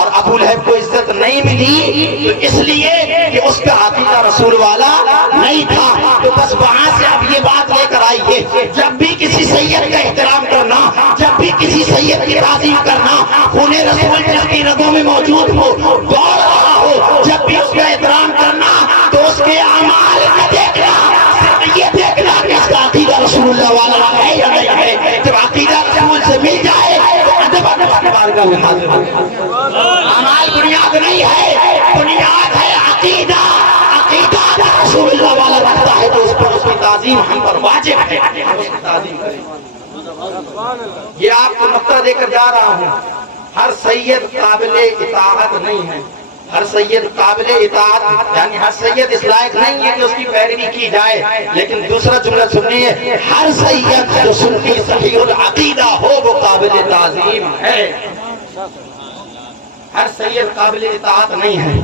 اور ابو لہب کو عزت نہیں ملی تو اس لیے کہ اس کا عقیدہ رسول والا نہیں تھا. تو بس وہاں سے اب یہ بات لے کر آئیے، جب بھی کسی سید کا احترام کرنا، جب بھی کسی سید کی تعظیم کرنا، خون رسول جس کی رگوں میں موجود ہو، دوڑ رہا ہو، جب بھی اس کا احترام کرنا تو اس کے اعمال کا دیکھنا، یہ دیکھنا کہ اس کا عقیدہ رسول اللہ والا ہے یا نہیں ہے. جب عقیدہ رسول سے مل جائے تو ادب کی بارگاہ میں حاضر ہو. اعمال بنیاد نہیں ہے، بنیاد ہے عقیدہ. عقیدہ رسول اللہ والا رکھتا ہے تو اس پر اس کی تعظیم ہم پر واجب ہے، اس کی تعظیم کریں. یہ آپ کو نقطہ دے کر جا رہا ہوں. ہر سید قابل اطاعت نہیں ہے، ہر سید قابل اطاعت یعنی ہر سید اس لائق نہیں ہے کہ اس کی پیروی کی جائے. لیکن دوسرا جملہ سنیے، ہر سید جو سنی صحیح العقیدہ ہو وہ قابل تعظیم ہے. ہر سید قابل اطاعت نہیں ہے.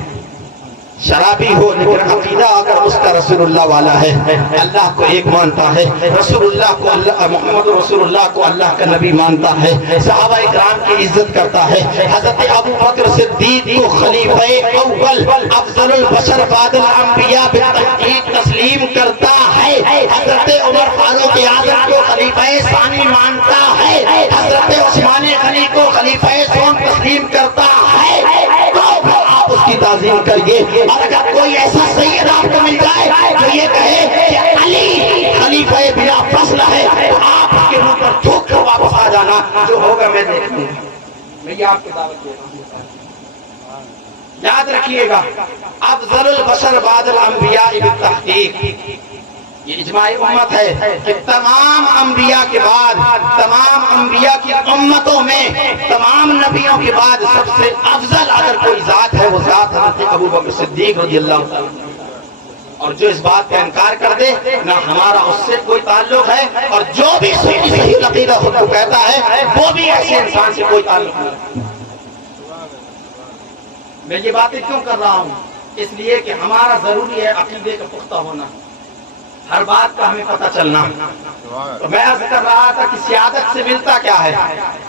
شرابی ہو لیکن عقیدہ اگر اس کا رسول اللہ والا ہے، اللہ کو ایک مانتا ہے، رسول اللہ کو اللہ، محمد رسول اللہ کو اللہ کا نبی مانتا ہے، صحابہ اکرام کی عزت کرتا ہے، حضرت ابو بکر صدیق کو خلیفہ اول افضل البشر بعد الانبیاء بالتحقیق تسلیم کرتا ہے، حضرت عمر فاروق اعظم کو خلیفہ ثانی مانتا ہے، حضرت عثمان غنی کو خلیفہ ثانی تسلیم کرتا ہے. اس کی تعظیم کریے. اور اگر کوئی ایسا سید آپ کو مل جائے جو یہ کہے کہ علی خلیفہ بلا فصل ہے، آپ اس کے منہ پر تھوک کر واپس آ جانا، جو ہوگا میں دیکھ لوں گا. میں یہ آپ کو دعوت دے رہا ہوں، یاد رکھیے گا. افضل البشر بعد الانبیاء بالتحقیق، یہ اجماع امت ہے کہ تمام انبیاء کے بعد، تمام انبیاء کی امتوں میں، تمام نبیوں کے بعد سب سے افضل اگر کوئی ذات ہے وہ ذات حضرت ابو بکر صدیق رضی اللہ تعالیٰ. اور جو اس بات کا انکار کر دے نہ ہمارا اس سے کوئی تعلق ہے، اور جو بھی صحیح العقیدہ خود کو کہتا ہے وہ بھی ایسے انسان سے کوئی تعلق نہیں. میں یہ باتیں کیوں کر رہا ہوں؟ اس لیے کہ ہمارا ضروری ہے عقیدے کا پختہ ہونا. ہر بات کا ہمیں پتہ چلنا. تو میں عرض کر رہا تھا کہ سیادت سے ملتا کیا ہے؟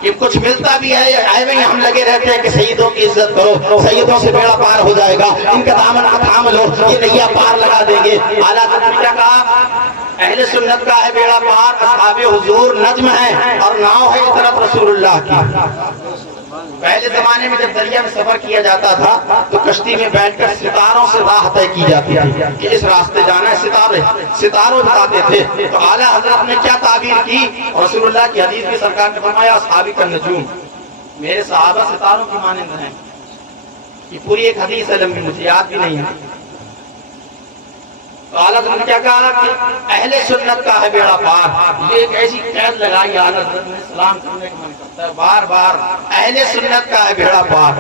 کہ کچھ ملتا بھی ہے یا آئے میں ہم لگے رہتے ہیں کہ سیدوں کی عزت کرو, سیدوں سے بیڑا پار ہو جائے گا, ان کا دامن تھام لو, یہ نیا پار لگا دیں گے. اعلیٰ حضرت نے کیا کہا؟ اہل سنت کا ہے بیڑا پار, اصحاب حضور نجم ہے اور ناؤ ہے اطرت رسول اللہ کی. پہلے زمانے میں جب دریا میں سفر کیا جاتا تھا تو کشتی میں بیٹھ کر ستاروں سے راہ طے کی جاتی تھی کہ اس راستے جانا ہے. ستاروں بتاتے تھے. تو اعلیٰ حضرت نے کیا تعبیر کی؟ رسول اللہ کی حدیث کی سرکار نے فرمایا اصحابی النجوم, میرے صحابہ ستاروں کی مانند ہیں. یہ پوری ایک حدیث ہے لمبی, مجھے یاد بھی نہیں ہے. تو اعلیٰ حضرت نے کیا کہا کہ اہل سنت کا ہے بیڑا پار. یہ ایک ایسی قید لگائی اعلیٰ حضرت نے, سلام کرنے کا من کرتا ہے بار بار, اہل سنت کا ہے بیڑا پار.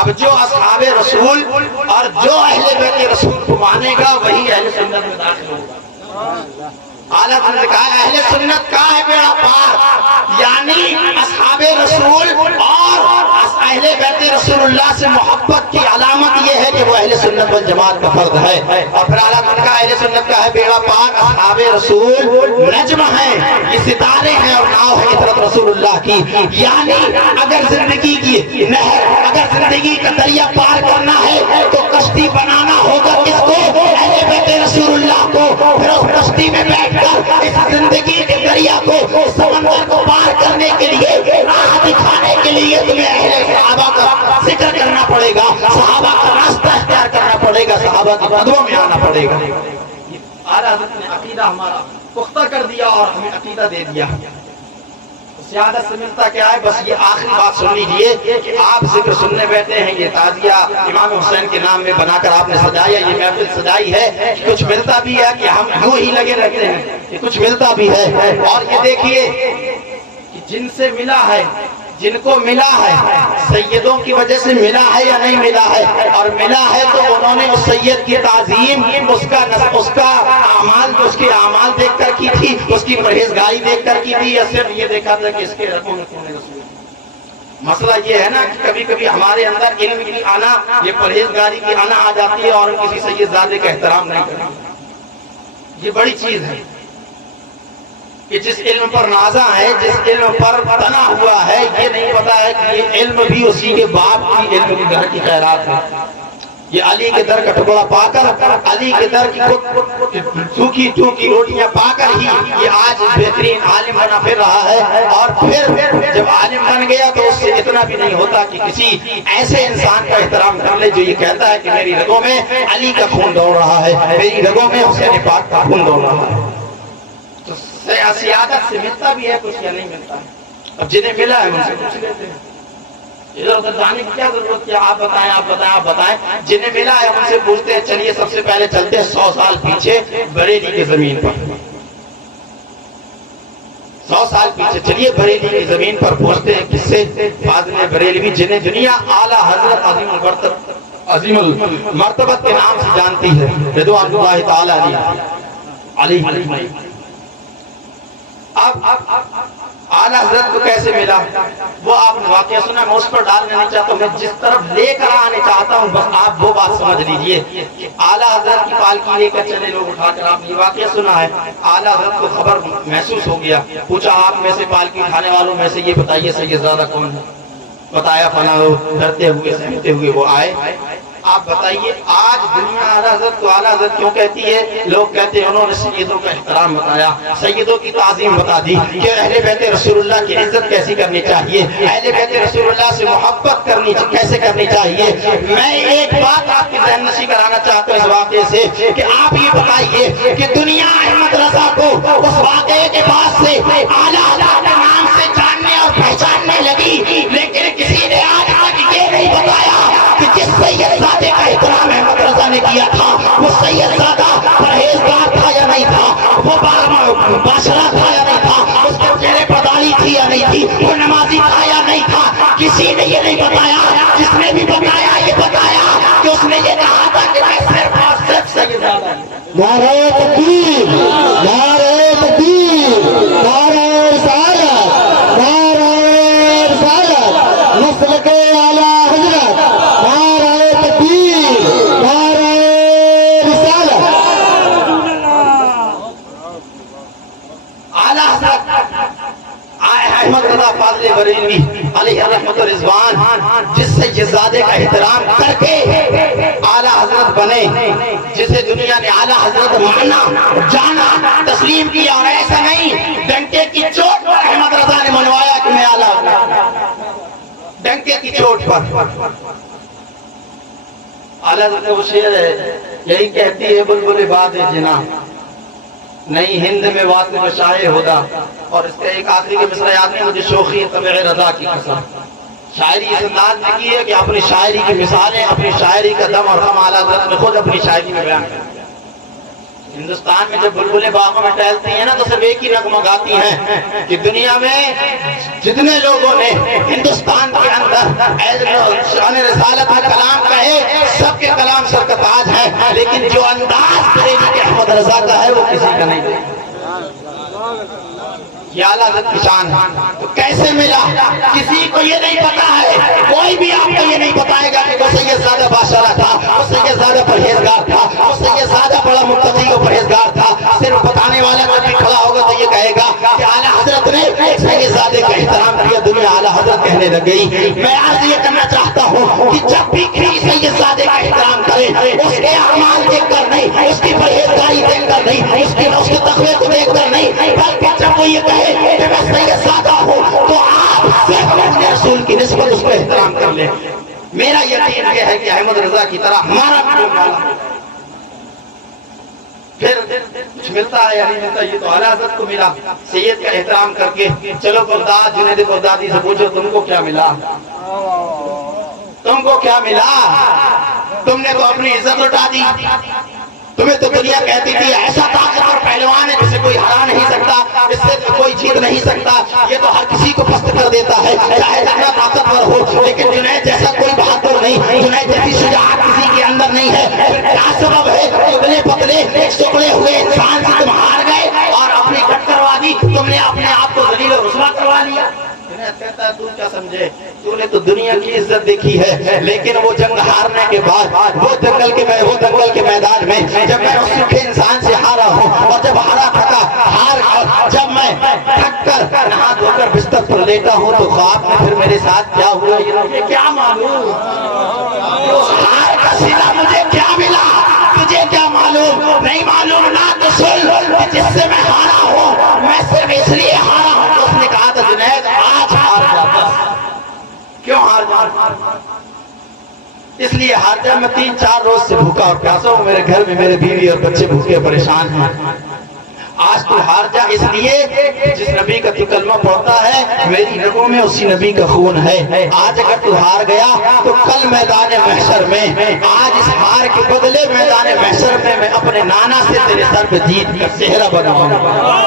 اب جو اصحاب رسول اور جو اہل بیت رسول کو مانے گا وہی اہل سنت میں داخل ہوگا. اعلیٰ حضرت نے کہا اہل سنت کا ہے بیڑا پار, یعنی اصحاب رسول اور اہل بیت رسول اللہ سے محبت کی علامت یہ ہے کہ وہ اہل سنت والجماعت کا فرد ہے. اور پھر اعلیٰ حضرت نے کہا اہل سنت کا ہے بیڑا پار, اصحاب رسول نجم ہیں, یہ ستارے ہیں اور ناؤ ہے اطرت رسول اللہ کی. یعنی اگر زندگی کی نہر, اگر زندگی کا دریا پار کرنا ہے تو کشتی بنانا ہوگا کس کو؟ اہل بیت رسول اللہ کو. پھر اس کشتی میں بیٹھ کر اس زندگی کے دریا کو, سمندر کو پار کرنے کے لیے, راہ دکھانے کے لیے تمہیں اہل صحابہ کا ذکر کرنا پڑے گا, صحابہ کا راستہ اختیار کرنا پڑے گا, صحابہ کے قدموں میں آنا پڑے گا. اعلیٰ حضرت نے عقیدہ ہمارا پختہ کر دیا اور ہمیں عقیدہ دے دیا. سیادت سے ملتا کیا ہے؟ بس یہ آخری بات سن لیجئے کہ آپ ذکر سننے بیٹھے ہیں, یہ تعزیہ امام حسین کے نام میں بنا کر آپ نے سجایا, یہ محفل سجائی ہے. کچھ ملتا بھی ہے کہ ہم یوں ہی لگے رہتے ہیں, کہ کچھ ملتا بھی ہے. اور یہ دیکھیے کہ جن سے ملا ہے, جن کو ملا ہے, سیدوں کی وجہ سے ملا ہے یا نہیں ملا ہے؟ اور ملا ہے تو انہوں نے اس سید کی تعظیم, اس کا اعمال, اس کے اعمال دیکھ کر کی تھی, اس کی پرہیزگاری دیکھ کر کی تھی, یا صرف یہ دیکھا تھا کہ اس کے رگوں میں کون ہے رسول. مسئلہ یہ ہے نا کہ کبھی کبھی ہمارے اندر علم کی آنا, یہ پرہیزگاری کی آنا آ جاتی ہے اور کسی سید زادے کا احترام نہیں کرنا. یہ بڑی چیز ہے کہ جس علم پر نازا ہے, جس علم پر بنا ہوا ہے, یہ نہیں پتا ہے کہ یہ علم بھی اسی کے باپ کی علم کے گھر کی خیرات ہے. یہ علی کے در کا ٹکڑا پا کر, علی کے در کی سوکھی ٹوکی روٹیاں پا کر ہی یہ آج بہترین عالم بنا پھر رہا ہے. اور پھر جب عالم بن گیا تو اس سے اتنا بھی نہیں ہوتا کہ کسی ایسے انسان کا احترام کر لے جو یہ کہتا ہے کہ میری رگوں میں علی کا خون دوڑ رہا ہے, میری رگوں میں حسین پاک کا خون دوڑ رہا ہے. سیادت سے ملتا بھی ہے کچھ یا نہیں ملتا ہے. اب جنہیں ملا ہے ان سے پوچھ لیتے ہیں, ادھر ادھر جانے کی کیا ضرورت ہے؟ آپ بتائیں, آپ بتائیں, آپ بتائیں. جنہیں ملا ہے ان سے پوچھتے ہیں. چلیے سب سے پہلے چلتے ہیں 100 سال پیچھے بریلی کی زمین پر. 100 سال پیچھے چلیے بریلی کی زمین پر پہنچتے ہیں. کس سے؟ فاضل بریلوی, جنہیں دنیا اعلیٰ حضرت عظیم المرتبت کے نام سے جانتی ہے, رضوان اللہ تعالی علیہ. اب اعلیٰ حضرت کو کیسے ملا وہ آپ نے واقعہ سنا, میں اس پر ڈالنا نہیں چاہتا ہوں. میں جس طرف لے کر آنے چاہتا ہوں بس آپ وہ بات سمجھ لیجئے کہ اعلیٰ حضرت کی پالکی لے کر چلے لوگ اٹھا کر. آپ نے یہ واقعہ سنا ہے. اعلیٰ حضرت کو خبر محسوس ہو گیا, پوچھا آپ میں سے پالکی اٹھانے والوں میں سے یہ بتائیے سید زادہ کون ہے؟ بتایا فنا, ڈرتے ہوئے سہمتے ہوئے وہ آئے. آپ بتائیے آج دنیا اعلیٰ حضرت کو اعلیٰ حضرت کیوں کہتی ہے؟ لوگ کہتے ہیں انہوں نے سیدوں کا احترام بتایا, سیدوں کی تعظیم بتا دی کہ اہل بیت رسول اللہ کی عزت کیسی کرنی چاہیے, اہل بیت رسول اللہ سے محبت کیسے کرنی چاہیے. میں ایک بات آپ کی ذہن نشی کرانا چاہتا ہوں اس واقعے سے کہ آپ یہ بتائیے کہ دنیا احمد رضا کو اس واقعے کے بعد سے اعلیٰ حضرت کے نام سے جاننے اور پہچاننے لگی, لیکن کسی نے آج تک یہ نہیں بتایا کہ جس سید زادے کا احترام احمد رضا نے کیا تھا وہ سید زادہ پرہیزگار تھا یا نہیں تھا, وہ باشرہ تھا یا نہیں تھا, اس کے چہرے پر داڑھی تھی یا نہیں تھی, وہ نمازی تھا یا نہیں تھا. کسی نے یہ نہیں بتایا. جس نے بھی بتایا یہ بتایا کہ اس نے یہ کہا تھا کہ میں صرف اور صرف سید زادہ ہوں. نعرہ تکبیر, نعرہ تکبیر, نعرہ رسالت, نعرہ رسالت, مسلک اعلیٰ حضرت, نعرہ تکبیر, نعرہ رسالت. حضرت احمد رضا فاضل بریلوی علیہ رحمت و رضوان جس سیدزادے کا احترام کر کے اعلیٰ حضرت بنے، جسے دنیا نے اعلیٰ حضرت مانا، جانا، تسلیم کیا، اور ایسا نہیں ڈنکے کی چوٹ پر احمد رضا نے منوایا کہ میں اعلیٰ حضرت، ڈنکے کی چوٹ پر۔ اعلیٰ حضرت وہ شعر ہے، یہی کہتی ہے بلبل باد جنا نہیں ہند میں واسطے میں شائع ہودا، اور اس کا ایک آخری کے مصرع یاد میں مجھے شوخی طبع رضا کی قسم۔ شاعری اس انداز میں کی ہے کہ اپنی شاعری کی مثالیں، اپنی شاعری کا دم اور غم اعلیٰ حضرت نے خود اپنی شاعری میں بیان کر دیا۔ ہندوستان میں جب بلبلیں باغوں میں ٹہلتی ہیں نا تو صرف ایک ہی نغمہ گاتی ہیں کہ دنیا میں جتنے لوگوں نے ہندوستان کے اندر شان رسالت میں کلام کہے، سب کے کلام سر کا تاج ہے، لیکن جو انداز بریلوی کے احمد رضا کا ہے وہ کسی کا نہیں۔ یہ اعلیٰ حضرت کی شان ہے۔ تو کیسے ملا کسی کو یہ نہیں پتا ہے، کوئی بھی آپ کو یہ نہیں بتائے گا کہ وہ سیدزادہ بادشاہ تھا، وہ سیدزادہ پرہیزگار تھا، وہ سیدزادہ بڑا متقی و پرہیزگار تھا۔ صرف بتانے والا جب بھی کھڑا ہوگا تو یہ کہے گا کہ اعلیٰ حضرت نے سیدزادے کا احترام کیا، دنیا اعلیٰ حضرت کہنے لگ گئی۔ میں عرض یہ کرنا چاہتا ہوں کہ جب بھی کسی سیدزادے کا احترام کرے، اس کے اعمال دیکھ کر نہیں، اس کی پرہیزگاری دیکھ کر نہیں، اس کے تقوی کو دیکھ کر نہیں، بلکہ جب وہ یہ کہے کہ میں سیدزادہ ہوں تو آپ صرف اپنے رسول کی نسبت اس کو احترام کر لیں۔ میرا یقین یہ ہے کہ احمد رضا کی طرح ہمارا پھر کچھ ملتا ہے یا نہیں ملتا، یہ تو اعلیٰ حضرت کو ملا، سید کا احترام کر کے۔ چلو بغداد جنید بغدادی سے پوچھو تم کو کیا ملا، تم کو کیا ملا؟ تم نے تو اپنی عزت لٹا دی، تمہیں تو دنیا کہتی تھی ایسا طاقتور پہلوان ہے جسے کوئی ہرا نہیں سکتا، اس سے کوئی جیت نہیں سکتا، یہ تو ہر کسی کو پست کر دیتا ہے چاہے جتنا طاقتور ہو۔ لیکن جنید جیسا کوئی بہادر نہیں، جنید جیسی شجاعت کسی کے اندر نہیں ہے۔ پھر کیا سبب ہے؟ اتنے پتلے ایک سکڑے ہوئے انسان سے تم ہار گئے اور اپنی کٹ کروا دی، تم نے اپنے آپ کو ذلیل و رسوا کروا لیا۔ کہتا ہے تو کیا سمجھے، تو نے تو دنیا کی عزت دیکھی ہے، لیکن وہ جنگ ہارنے کے بعد وہ دنگل کے میدان میں جب میں اس سکھے انسان سے ہارا ہوں، اور جب ہارا تھکا ہار کر جب میں تھک کر نہا دھو کر بستر پر لیٹا ہوں تو خواب میں پھر میرے ساتھ کیا ہوا یہ کیا معلوم، اس ہار کا صلہ مجھے کیا ملا، تجھے کیا معلوم؟ نہیں معلوم نہ تو سن جس سے میں ہارا ہوں میں صرف اس لیے ہارا ہوں۔ اس نے کہا تھا جنید آج ہار جاتا، کیوں ہار جاتا؟ اس لیے ہار جاتا میں 3-4 روز سے بھوکا اور پیاسا ہوں، میرے گھر میں میرے بیوی اور بچے بھوکے پریشان ہیں۔ آج تو ہار جا اس لیے جس نبی کا تو کلمہ پڑھتا ہے میری رگوں میں اسی نبی کا خون ہے۔ آج اگر تو ہار گیا تو کل میدان محشر میں، آج اس ہار کے بدلے میدان محشر میں میں اپنے نانا سے تیرے سر پہ جیت کا صحرا بنواؤں گا،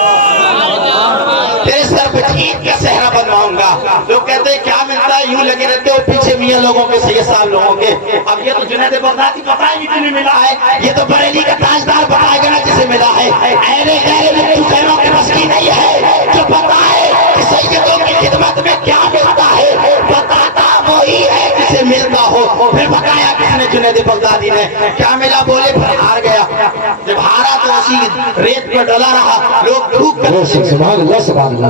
تیرے سر پہ جیت کا صحرا بنواؤں گا۔ لوگ کہتے ہیں کیا ملتا ہے، یوں لگے رہتے ہو پیچھے میاں لوگوں کے، سید صاحب لوگوں کے۔ اب یہ تو جنید بغدادی بتائے گی تمہیں ملا ہے، یہ تو بریلی کا تاجدار بتائے گا نا جسے ملا ہے۔ اہلِ غیر ملتو خیروں کے بس کی نہیں ہے جو بتائے کہ سیدوں کی خدمت میں کیا ملتا ہے، بتاتا وہی ہے جسے ملتا ہو۔ پھر بتایا کس نے؟ جنید بغدادی نے۔ کیا ملا؟ بولے پھر ہار گیا۔ جب ہارا تو اسی ریت پر ڈلا رہا، لوگ دھوپ کر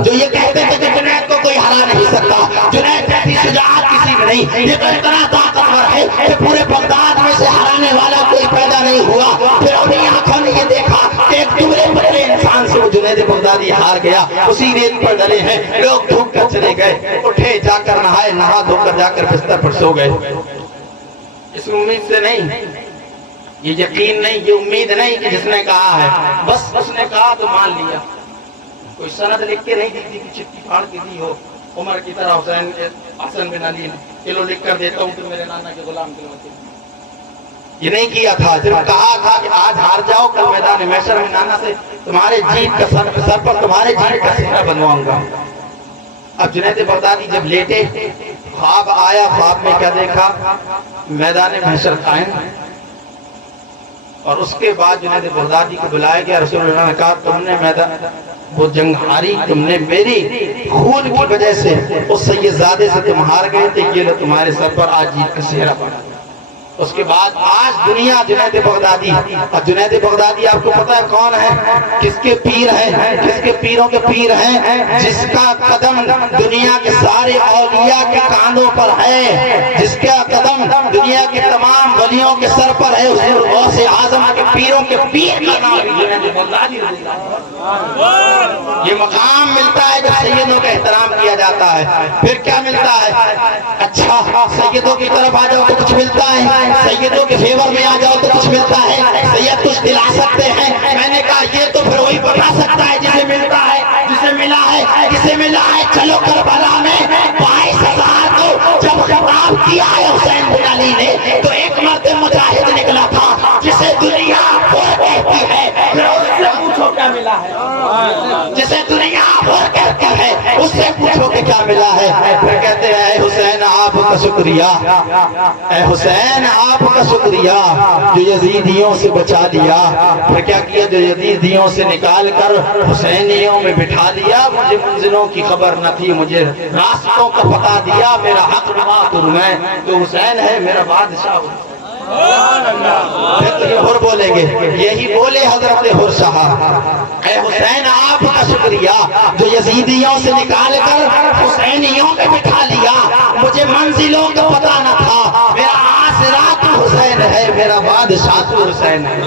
جو یہ کہتے تھے کہ جنید کو کوئی ہرا نہیں سکتا، جنید جیسی شجاعت کسی میں نہیں، یہ تو اتنا طاقتور ہے کہ پورے بغداد میں سے ہرانے والا کوئی پیدا نہیں ہوا۔ پھر اپنی آنکھوں نے یہ دیکھا کہ ایک ٹکڑے پتلے انسان سے وہ جنید بغدادی ہار گیا، اسی ریت پر ڈلے ہیں۔ لوگ دھوپ کر چلے گئے، اٹھے جا کر نہائے، نہا دھو کر جا کر بستر پر سو گئے۔ اس امید سے نہیں، یہ یقین نہیں، یہ امید نہیں کہ جس نے کہا ہے بس اس نے کہا تو مان لیا۔ کوئی سند لکھ کے نہیں دی تھی کہ چٹھی پھاڑ کے دی ہو عمر کی طرح حسن بن علی نے چلو لکھ کر دیتا ہوں تو میرے نانا کے غلام کے لوٹے، یہ نہیں کیا تھا۔ صرف کہا تھا کہ آج ہار جاؤ کل میدان محشر میں نانا سے تمہارے جیت کا سر پر تمہارے جیت کا صحرا بنواؤں گا۔ اب جنید بغدادی جب لیٹے خواب آیا، خواب میں کیا دیکھا؟ میدان محشر قائم، اور اس کے بعد جنید بغدادی کو بلایا گیا۔ رسول اللہ نے کہا تم نے میدان وہ جنگ ہاری، تم نے میری خون کی وجہ سے اس سیدزادے سے تم ہار گئے تھے، یہ لو تمہارے سر پر آج جیت کا صحرا بنا۔ اس کے بعد آج دنیا جنید بغدادی، اور جنید بغدادی آپ کو پتا ہے کون ہے، کس کے پیر ہیں، کس کے پیروں کے پیر ہیں، جس کا قدم دنیا کے سارے اولیاء کے کاندھوں پر ہے، جس کا قدم دنیا کے تمام ولیوں کے سر پر ہے، اس غوث اعظم کے پیروں کے پیر کا نام جنید بغدادی۔ یہ مقام ملتا ہے جب سیدوں کا احترام کیا جاتا ہے۔ پھر کیا ملتا ہے؟ اچھا سیدوں کی طرف آ جاؤ تو کچھ ملتا ہے، سیدوں کے فیور میں آ جاؤ تو کچھ ملتا ہے، سید کچھ دلا سکتے ہیں۔ میں نے کہا یہ تو پھر وہی بتا سکتا ہے جسے ملتا ہے، جسے ملا ہے، جسے ملا ہے۔ چلو کربلا میں 22,000 کو جب خطاب کیا ہے حسین بن علی نے تو ایک مرد مجاہد نکلا تھا جسے دنیا اور کہتی ہے، اس سے پوچھو کیا ملا ہے، جسے دنیا اور کہتی ہے اس سے پوچھو کہ کیا ملا ہے۔ پھر کہتے ہیں اے حسین آپ کا شکریہ، اے حسین آپ کا شکریہ جو یزیدیوں سے بچا دیا۔ پھر کیا کیا؟ جو یزیدیوں سے نکال کر حسینیوں میں بٹھا دیا۔ مجھے منزلوں کی خبر نہ تھی، مجھے راستوں کا پتا دیا۔ میرا حق نما تمہیں تو حسین ہے میرا بادشاہ۔ پھر تو یہ ہر بولیں گے، یہی بولے حضرت ہر صاحب، اے حسین آپ کا شکریہ جو یزیدیوں سے نکال کر حسینیوں میں بٹھا لیا۔ مجھے منزلوں کا پتا نہ تھا، میرا آسرا تو حسین ہے، میرا بادشاہ تو حسین ہے۔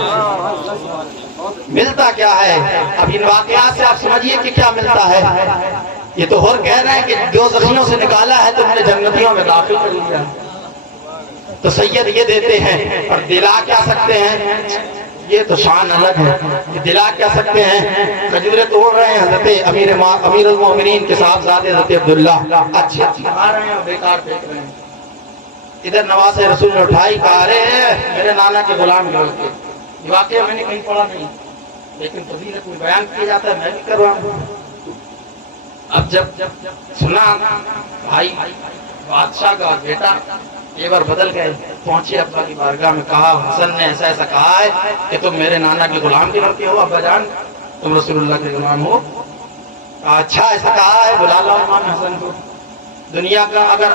ملتا کیا ہے؟ اب ان واقعات سے آپ سمجھیے کہ کیا ملتا ہے۔ یہ تو ہر کہہ رہے ہیں کہ جو زخیوں سے نکالا ہے تو ہم نے جنتیوں میں داخل کر لیا۔ تو سید یہ دیتے ہیں، اور دلا کیا سکتے ہیں؟ یہ تو شان الگ ہے۔ دلا کیا سکتے ہیں؟ کھجورے توڑ رہے ہیں حضرت امیر المومنین کے صاحبزادے حضرت عبداللہ، اچھے کھا رہے ہیں اور بیکار پھینک رہے ہیں۔ ادھر نواز رسول نے اٹھائی، کہا رہے میرے نانا کے غلام لوگ کے۔ یہ واقعہ میں نے کہیں پڑھا نہیں، لیکن فضیلت میں بیان کیا جاتا ہے، میں بھی کر رہا ہوں۔ اب جب سنا بھائی بادشاہ کا بیٹا یہ بار بدل گئے، پہنچے ابا کی بارگاہ میں، کہا حسن نے ایسا ایسا کہا ہے کہ تم میرے نانا کے غلام کے لڑکے ہو ابا جان، تم رسول اللہ کے غلام ہو۔ اچھا ایسا کہا ہے، بلا لاؤ امام حسن کو۔ دنیا کا اگر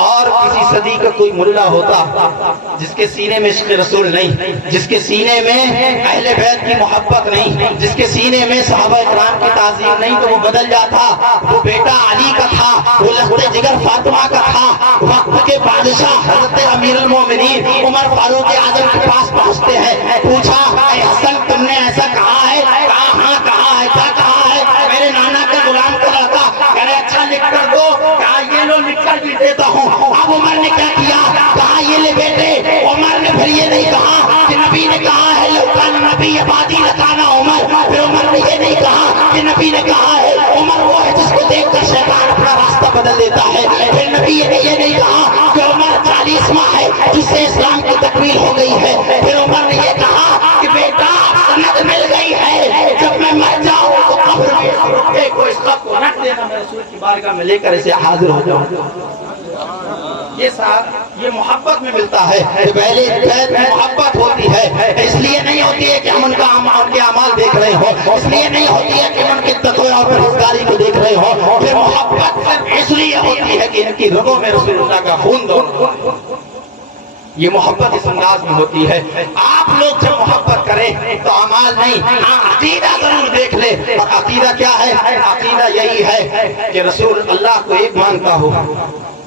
اور کسی صدی کا کوئی ملا ہوتا جس کے سینے میں عشق رسول نہیں، جس کے سینے میں اہل بیت کی محبت نہیں، جس کے سینے میں صحابہ اکرام کی تعظیم نہیں، تو وہ بدل جاتا۔ وہ بیٹا علی کا تھا، وہ لخت جگر فاطمہ کا تھا۔ وقت کے بادشاہ حضرت امیر المومنین عمر فاروق اعظم کے پاس پہنچتے ہیں، پوچھا اے حسن تم نے ایسا کہا ہے؟ کہا ہاں کہا ہے۔ کیا کہا ہے؟ میرے نانا کا غلام کا لڑکا۔ کہہ رہے اچھا لکھ کر دو۔ کہا یہ لو لکھ کر بھی دیتا ہوں۔ اب عمر نے کیا کیا؟ کہا یہ لے بیٹے۔ عمر نے پھر یہ نہیں کہا کہ نبی نے کہا ہے لو کان نبی عبادی لکانا عمر۔ پھر عمر نے یہ نہیں کہا کہ نبی نے کہا ہے عمر وہ ہے جس کو دیکھ کر شیطان اپنا راستہ بدل دیتا ہے۔ پھر نبی نے یہ نہیں کہا کہ عمر 40 ماہ ہے جس سے اسلام کی تکمیل ہو گئی ہے۔ پھر عمر نے یہ کہا کہ بیٹا سند مل گئی ہے، جب میں مر جاؤں تو قبر میں اس رکھے کو اس خط کو رکھ دینا، میں رسول کی بارگاہ میں لے کر اسے حاضر ہو جاؤں۔ یہ محبت میں ملتا ہے، پہلے بیت میں محبت ہوتی ہے، اس لیے نہیں ہوتی ہے کہ ہم ان کے اعمال دیکھ رہے ہوں، اس لیے نہیں ہوتی ہے کہ ان کی تقوی اور پرہیزگاری کو دیکھ رہے ہوں، پھر محبت صرف اس لیے ہوتی ہے کہ ان کی رگوں میں رسول اللہ کا خون دوڑ۔ یہ محبت اس انداز میں ہوتی ہے۔ آپ لوگ جب محبت کریں تو اعمال نہیں، عقیدہ ضرور دیکھ لیں۔ اور عقیدہ کیا ہے؟ عقیدہ یہی ہے کہ رسول اللہ کو ایک مانتا ہو،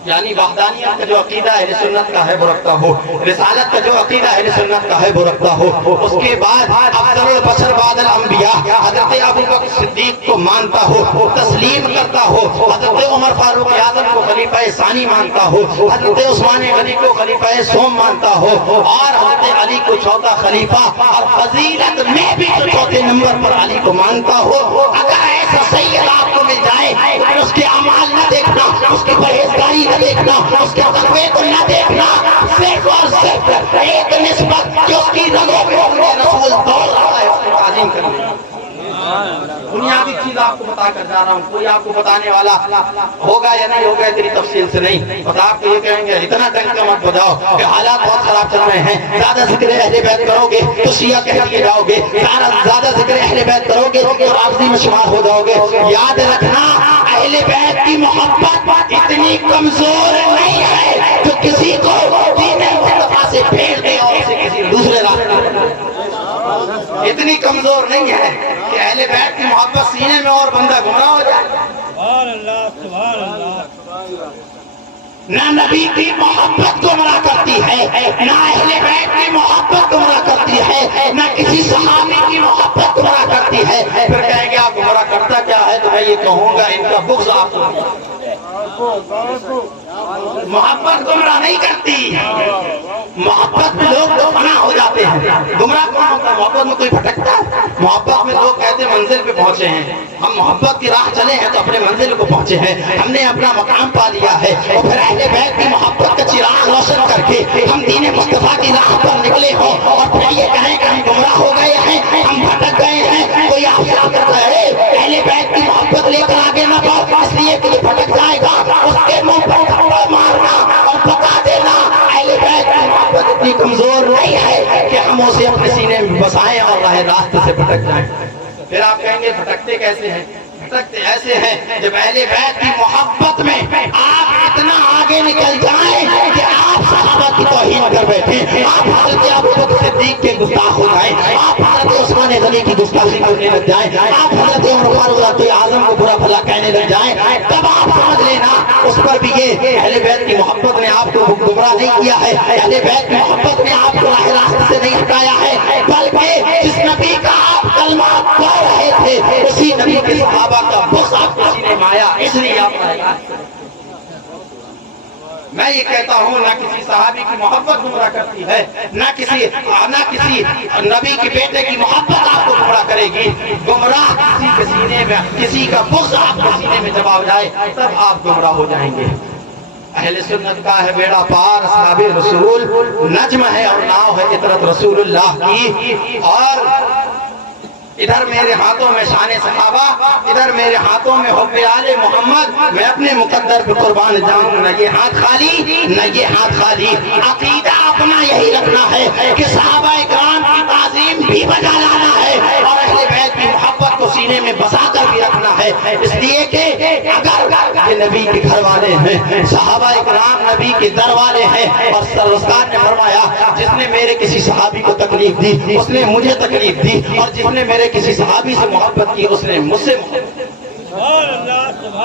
یعنی وحدانیت کا جو عقیدہ اہل سنت کا ہے وہ رکھتا ہو، رسالت کا جو عقیدہ اہل سنت کا ہے وہ رکھتا ہو۔ اس کے بعد افضل البشر بعد الانبیاء حضرت ابوبکر صدیق کو مانتا ہو، تسلیم کرتا ہو، حضرت عمر فاروق اعظم کو خلیفہ ثانی مانتا ہو، حضرت عثمان غنی کو خلیفہ سوم مانتا ہو، اور حضرت علی کو چوتھا خلیفہ، اور فضیلت میں بھی تو چوتھے نمبر پر علی کو مانتا ہو۔ اگر ایسا سید آپ کو مل جائے تو اس کے اعمال نہ دیکھنا، اس کی پرہیزگاری نہ دیکھنا، اس کے تقوی کو نہ دیکھنا، صرف اور صرف ایک نسبت جو اس کی رگوں میں رسول دوڑ رہا ہے اس کی تعظیم کرنا۔ بنیادی چیز آپ کو بتا کر جا رہا ہوں، کوئی آپ کو بتانے والا ہوگا یا نہیں ہوگا اتنی تفصیل سے نہیں بتا۔ آپ کو یہ کہیں گے اتنا ڈنکا مت بجاؤ کہ حالات بہت خراب چل رہے ہیں، زیادہ ذکر اہل بیت کرو گے تو شیعہ کہہ دیے جاؤ گے، زیادہ ذکر اہل بیت کرو گے تو رافضی میں شمار ہو جاؤ گے۔ یاد رکھنا اہل بیت کی محبت اتنی کمزور نہیں ہے جو کسی کو دین مصطفیٰ سے پھیر دے اور اسے کسی دوسرے راستے اتنی کمزور نہیں ہے کہ اہل بیت کی محبت سینے میں اور بندہ گمراہ ہو جائے. سبحان اللہ سبحان اللہ. نہ نبی کی محبت گمراہ کرتی ہے، نہ اہل بیت کی محبت گمراہ کرتی ہے، نہ کسی صحابی کی محبت گمراہ کرتی ہے. پھر کہیں گے آپ گمراہ کرتا کیا ہے؟ تو میں یہ کہوں گا ان کا بغض آپ محبت گمراہ نہیں کرتی. محبت میں لوگ فنا ہو جاتے ہیں. گمراہ کون ہوتا ہے؟ محبت میں کوئی بھٹکتا ہے؟ محبت میں لوگ کہتے ہیں منزل پہ پہنچے ہیں، ہم محبت کی راہ چلے ہیں تو اپنے منزل کو پہنچے ہیں، ہم نے اپنا مقام پا لیا ہے. اور پھر اہل بیت کی محبت کا چراغ روشن کر کے ہم دین مصطفیٰ کی راہ پر نکلے ہوں اور پھر یہ کہیں کہ ہم گمراہ ہو گئے ہیں، ہم بھٹک گئے ہیں. کوئی آپ سے کرتا ہے اہل بیت کی محبت لے کر آگے نہ بڑھ، اس لیے کہ یہ بھٹک جائے گا. اس کے منہ پر تھپڑ مارنا اور بتا دینا اہل بیت کی محبت اتنی کمزور نہیں ہے کہ ہم اسے اپنے سینے میں بسائیں اور راہ راست سے بھٹک جائیں. پھر آپ کہیں گے بھٹکتے کیسے ہیں؟ بھٹکتے ایسے ہیں جب اہل بیت کی محبت میں آپ اتنا آگے نکل جائیں کہ آپ صحابہ کی توہین کر بیٹھیں، آپ حضرت ابوبکر صدیق کے گستاخ ہو جائیں، آپ حضرت عثمان غنی کی گستاخی کرنے لگ جائیں، آپ حضرت عمر فاروق اعظم کو برا بھلا کہنے لگ جائیں، تب آپ سمجھ لینا اس پر بھی یہ اہل بیت کی محبت نے آپ کو گمراہ نہیں کیا ہے، اہل بیت کی محبت نے آپ کو راہ راست سے نہیں ہٹایا ہے، بلکہ جس نبی کا آپ کلمہ پڑھ رہے تھے اسی نبی کے صحابہ کا بغض آپ کو سینے میں آیا، اس لیے آپ میں یہ کہتا ہوں نہ کسی صحابی کی محبت گمراہ کرتی ہے، نہ کسی نبی کے بیٹے کی محبت آپ کو گمراہ کرے گی. گمراہ کسی کے سینے میں کسی کا بغض آپ کے سینے میں جب آ جائے تب آپ گمراہ ہو جائیں گے. اہل سنت کا ہے بیڑا پار، اصحاب رسول نجم ہے اور ناؤ ہے عطرت رسول اللہ کی. اور ادھر میرے ہاتھوں میں شان صحابہ، ادھر میرے ہاتھوں میں حب آل محمد. میں اپنے مقدر پہ قربان جاؤں، نہ یہ ہاتھ خالی نہ یہ ہاتھ خالی. عقیدہ اپنا یہی رکھنا ہے کہ صحابہ کرام کی تعظیم بھی بجا لانا ہے اور اہل بیت کی محبت کو سینے میں بسا کر بھی رکھنا ہے. اس لیے کہ اگر یہ نبی کے گھر والے ہیں، صحابہ کرام نبی کے در والے ہیں، اور سرکار نے فرمایا جس نے میرے کسی صحابی کو تکلیف دی اس نے مجھے تکلیف دی، اور جس نے میرے کسی صحابی سے محبت کی اس نے مجھ سے محبت.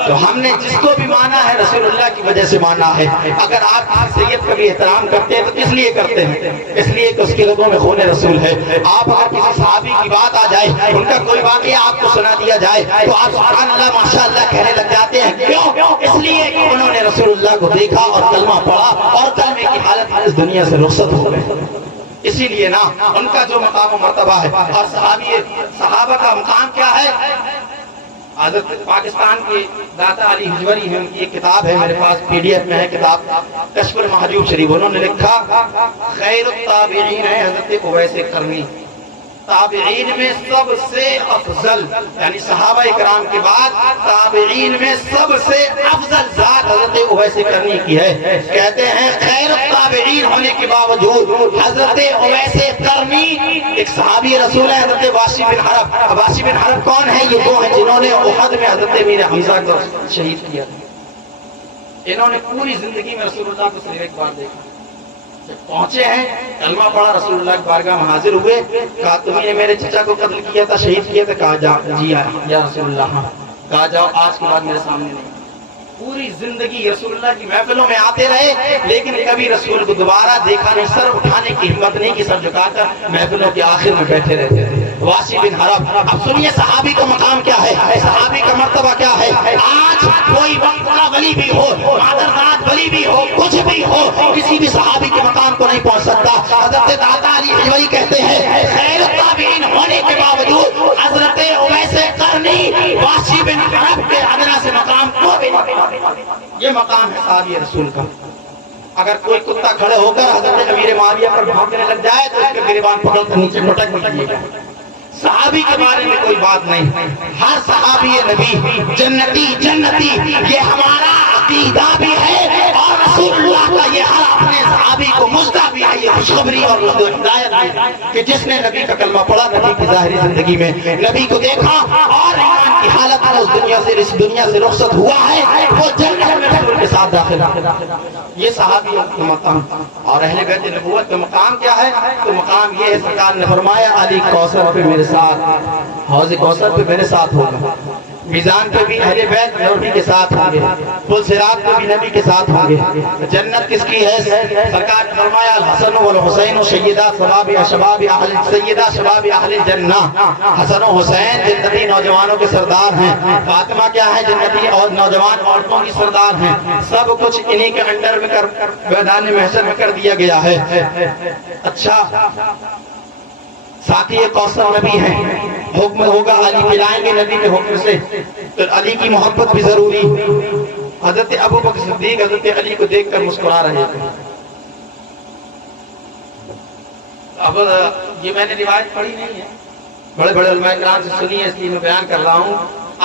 تو ہم نے جس کو بھی مانا ہے رسول اللہ کی وجہ سے مانا ہے. اگر آپ کسی سید کا بھی احترام کرتے ہیں تو کس لیے کرتے ہیں؟ اس لیے کہ اس کے رگوں میں خون رسول ہے. آپ اگر کسی صحابی کی بات آ جائے، ان کا کوئی واقعہ آپ کو سنا دیا جائے تو آپ سبحان اللہ ماشاء اللہ کہنے لگ جاتے ہیں. کیوں؟ اس لیے کہ انہوں نے رسول اللہ کو دیکھا اور کلمہ پڑھا اور کلمے کی حالت اس دنیا سے رخصت ہو گئے. اسی لیے نا ان کا جو مقام و مرتبہ ہے. اور صحابہ کا مقام کیا ہے؟ حضرت پاکستان کی داتا علی ہجوری ہے، ان کی ایک کتاب ہے میرے پاس پی ڈی ایف میں ہے کتاب کشف المحجوب شریف. انہوں نے لکھا خیر التابعین ہے حضرت اویس قرنی. تابعین میں سب سے افضل یعنی صحابہ کرام کے بعد تابعین میں سب سے افضل ذات حضرت اویس قرنی کی ہے. کہتے ہیں خیر التابعین ہونے کے باوجود حضرت اویس قرنی ایک صحابی رسول ہے، حضرت واسی بن حرب. واسی بن حرب کون ہے؟ یہ دو ہیں جنہوں نے احد میں حضرت امیر حمزہ کو شہید کیا. انہوں نے پوری زندگی میں رسول اللہ کو صرف ایک بار دیکھا. پہنچے ہیں، کلمہ پڑھا، رسول اللہ کی بارگاہ میں حاضر ہوئے. کہا تمہیں نے میرے چچا کو قتل کیا تھا، شہید کیا تھا؟ کہا جی یا رسول اللہ. کہا جاؤ آج کے بعد میرے سامنے نہیں. پوری زندگی رسول اللہ کی محفلوں میں آتے رہے لیکن کبھی رسول کو دوبارہ دیکھا نہیں. سر اٹھانے کی ہمت نہیں کہ سر جھکا کر محفلوں کے آخر میں بیٹھے رہتے تھے. واسی بن حرب. اب سنیے صحابی کا مقام کیا ہے، صحابی کا مرتبہ کیا ہے. آج کوئی وقت کا ولی بھی ہو، مادرزاد ولی بھی ہو، کچھ بھی ہو، کسی بھی صحابی کے مقام کو نہیں پہنچ سکتا. حضرت داتا علی حجوری کہتے ہیں خیر التابعین ہونے کے باوجود حضرت اویس قرنی واسی بن حرب کے ادنا سے مقام کو بھی نہیں. یہ مقام ہے صحابی رسول کا. اگر کوئی کتا کھڑے ہو کر حضرت امیر معاویہ پر بھونکنے لگ جائے تو اس کے گریبان پکڑ کر نیچے لٹک دیجیے گا. صحابی کے بارے میں کوئی بات نہیں. ہر صحابی نبی جنتی جنتی یہ ہمارا عقیدہ بھی ہے اور رسول اللہ کا یہ ہر اپنے صحابی کو مژدہ بھی ہے، یہ خوشخبری اور ہدایت بھی ہے کہ جس نے نبی کا کلمہ پڑھا، نبی کی ظاہری زندگی میں نبی کو دیکھا اور ایمان کی حالت اس دنیا سے رخصت ہوا ہے وہ جنت میں رسول کے ساتھ داخل ہے. یہ صحابی کا مقام. اور اہل بیت نبوت کا مقام کیا ہے؟ تو مقام یہ ہے، سرکار نے فرمایا علی کوثر پہ میرے ساتھ، حوض کوثر پہ میرے ساتھ ہوگا، میزان پہ بھی اہل بیت نبی کے ساتھ ہوں گے، پل صراط پہ بھی نبی کے ساتھ ہوں گے. جنت کس کی ہے؟ سرکار نے فرمایا الحسن والحسین سیدہ شباب اہل الجنہ. حسن و حسین جنتی نوجوانوں کے سردار ہیں. فاطمہ کیا ہے؟ جنتی اور نوجوان عورتوں کی سردار ہیں. سب کچھ انہی کے انڈر میں میدان محشر میں کر دیا گیا ہے. اچھا ساتھی کوثر نبی ہیں، حکم ہوگا علی پلائیں گے نبی کے حکم سے، تو علی کی محبت بھی ضروری. حضرت ابو بکر صدیق حضرت علی کو دیکھ کر مسکرا رہے تھے. اب یہ میں نے روایت پڑھی نہیں ہے، بڑے بڑے علماء کرام سے سنی ہے، اس لیے میں بیان کر رہا ہوں.